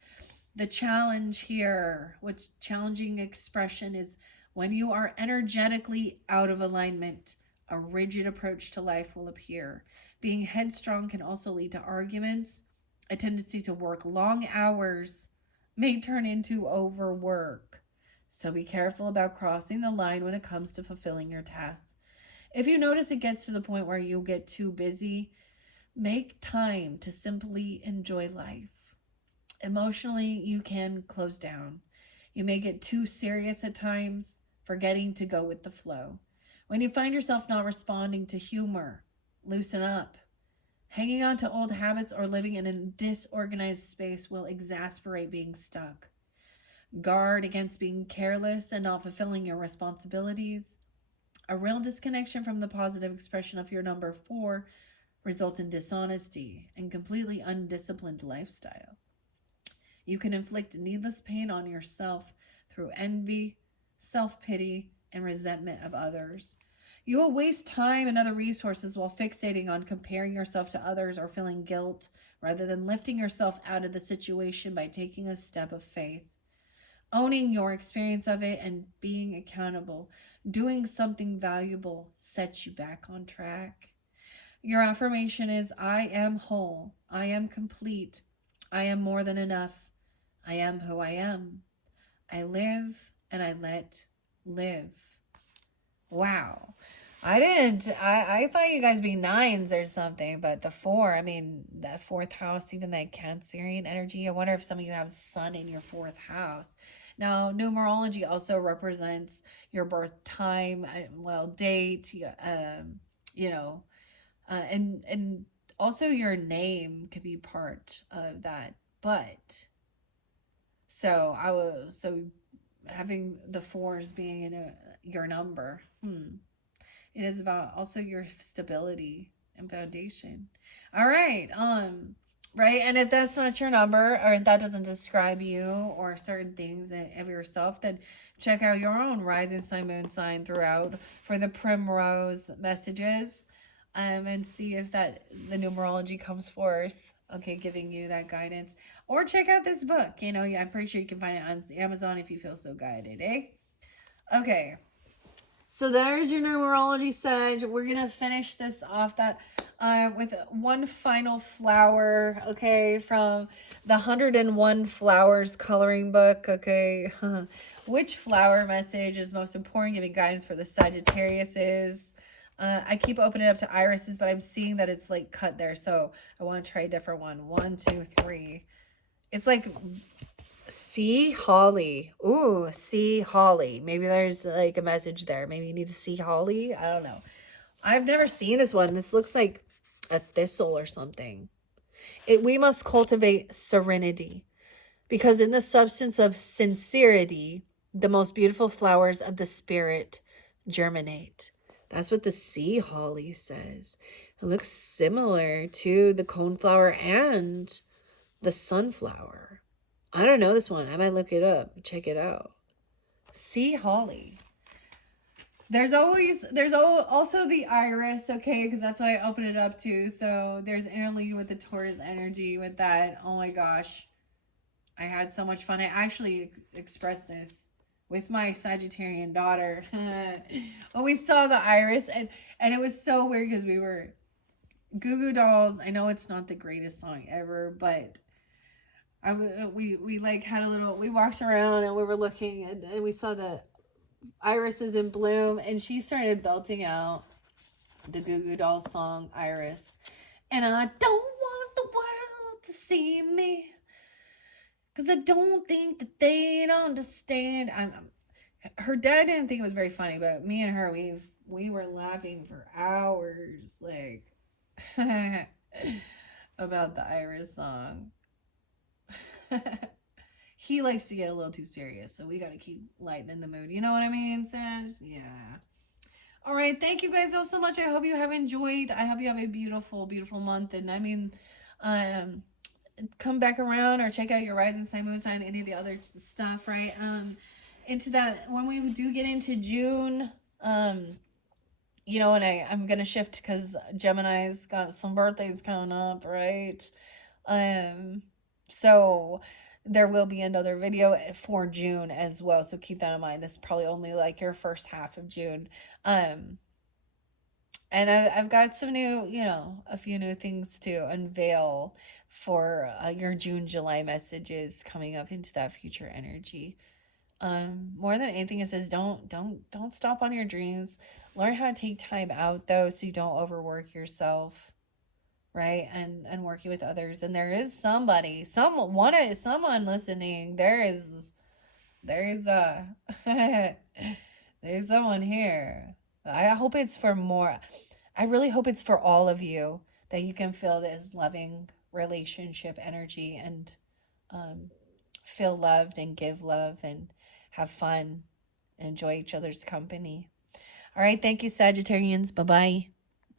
The challenge here, what's challenging expression, is when you are energetically out of alignment, a rigid approach to life will appear. Being headstrong can also lead to arguments. A tendency to work long hours may turn into overwork. So be careful about crossing the line when it comes to fulfilling your tasks. If you notice it gets to the point where you get too busy, make time to simply enjoy life. Emotionally, you can close down. You may get too serious at times, forgetting to go with the flow. When you find yourself not responding to humor, loosen up. Hanging on to old habits or living in a disorganized space will exasperate being stuck. Guard against being careless and not fulfilling your responsibilities. A real disconnection from the positive expression of your number 4 results in dishonesty and completely undisciplined lifestyle. You can inflict needless pain on yourself through envy, self-pity, and resentment of others. You will waste time and other resources while fixating on comparing yourself to others or feeling guilt rather than lifting yourself out of the situation by taking a step of faith. Owning your experience of it and being accountable, doing something valuable sets you back on track. Your affirmation is, I am whole, I am complete, I am more than enough, I am who I am. I live and I let live. Wow. I thought you guys be 9s or something, but the 4, I mean, that 4th house, even that Cancerian energy, I wonder if some of you have sun in your 4th house. Now, numerology also represents your birth time, well, date, you know, and also your name could be part of that. But so having the 4s being in your number, it is about also your stability and foundation. All right. Right. And if that's not your number or if that doesn't describe you or certain things of yourself, then check out your own rising sign, moon sign throughout for the Primrose messages, and see if that the numerology comes forth. Okay, giving you that guidance. Or check out this book. You know, I'm pretty sure you can find it on Amazon if you feel so guided, eh? Okay. So there's your numerology, Sag. We're going to finish this off with one final flower, okay, from the 101 Flowers coloring book, okay. Which flower message is most important, giving guidance for the Sagittarius is? I keep opening it up to irises, but I'm seeing that it's like cut there, so I want to try a different one. 1, 2, 3. It's like sea holly. Ooh, sea holly. Maybe there's like a message there. Maybe you need to see holly. I don't know. I've never seen this one. This looks like a thistle or something. We must cultivate serenity, because in the substance of sincerity, the most beautiful flowers of the spirit germinate. That's what the sea holly says. It looks similar to the coneflower and the sunflower. I don't know this one. I might look it up. Check it out. Sea holly. There's also the iris, okay, because that's what I open it up to. So there's interleague with the Taurus energy with that. Oh my gosh. I had so much fun. I actually expressed this with my Sagittarian daughter when we saw the iris, and it was so weird because we were Goo Goo Dolls. I know it's not the greatest song ever, but we like had a little, we walked around and we were looking, and we saw the irises in bloom, and she started belting out the Goo Goo Dolls song Iris, and I don't want the world to see me, because I don't think that they'd understand. Her dad didn't think it was very funny, but me and her, we were laughing for hours, like, about the Iris song. he likes to get a little too serious, so we got to keep lightening the mood. You know what I mean, Sag? Yeah. All right. Thank you guys all so much. I hope you have enjoyed. I hope you have a beautiful, beautiful month. And I mean, um, come back around or check out your rising sign, moon sign, any of the other stuff, right? Into that when we do get into June, you know, and I'm gonna shift because Gemini's got some birthdays coming up, right? Um, so there will be another video for June as well. So keep that in mind. This is probably only like your first half of June. And I've got some new, you know, a few new things to unveil for your June, July messages coming up into that future energy. More than anything, it says don't stop on your dreams. Learn how to take time out though, so you don't overwork yourself, right? And working with others. And there is someone listening. There's there's someone here. I hope it's for more. I really hope it's for all of you, that you can feel this loving relationship energy and feel loved and give love and have fun, enjoy each other's company. All right, thank you, Sagittarians. Bye bye.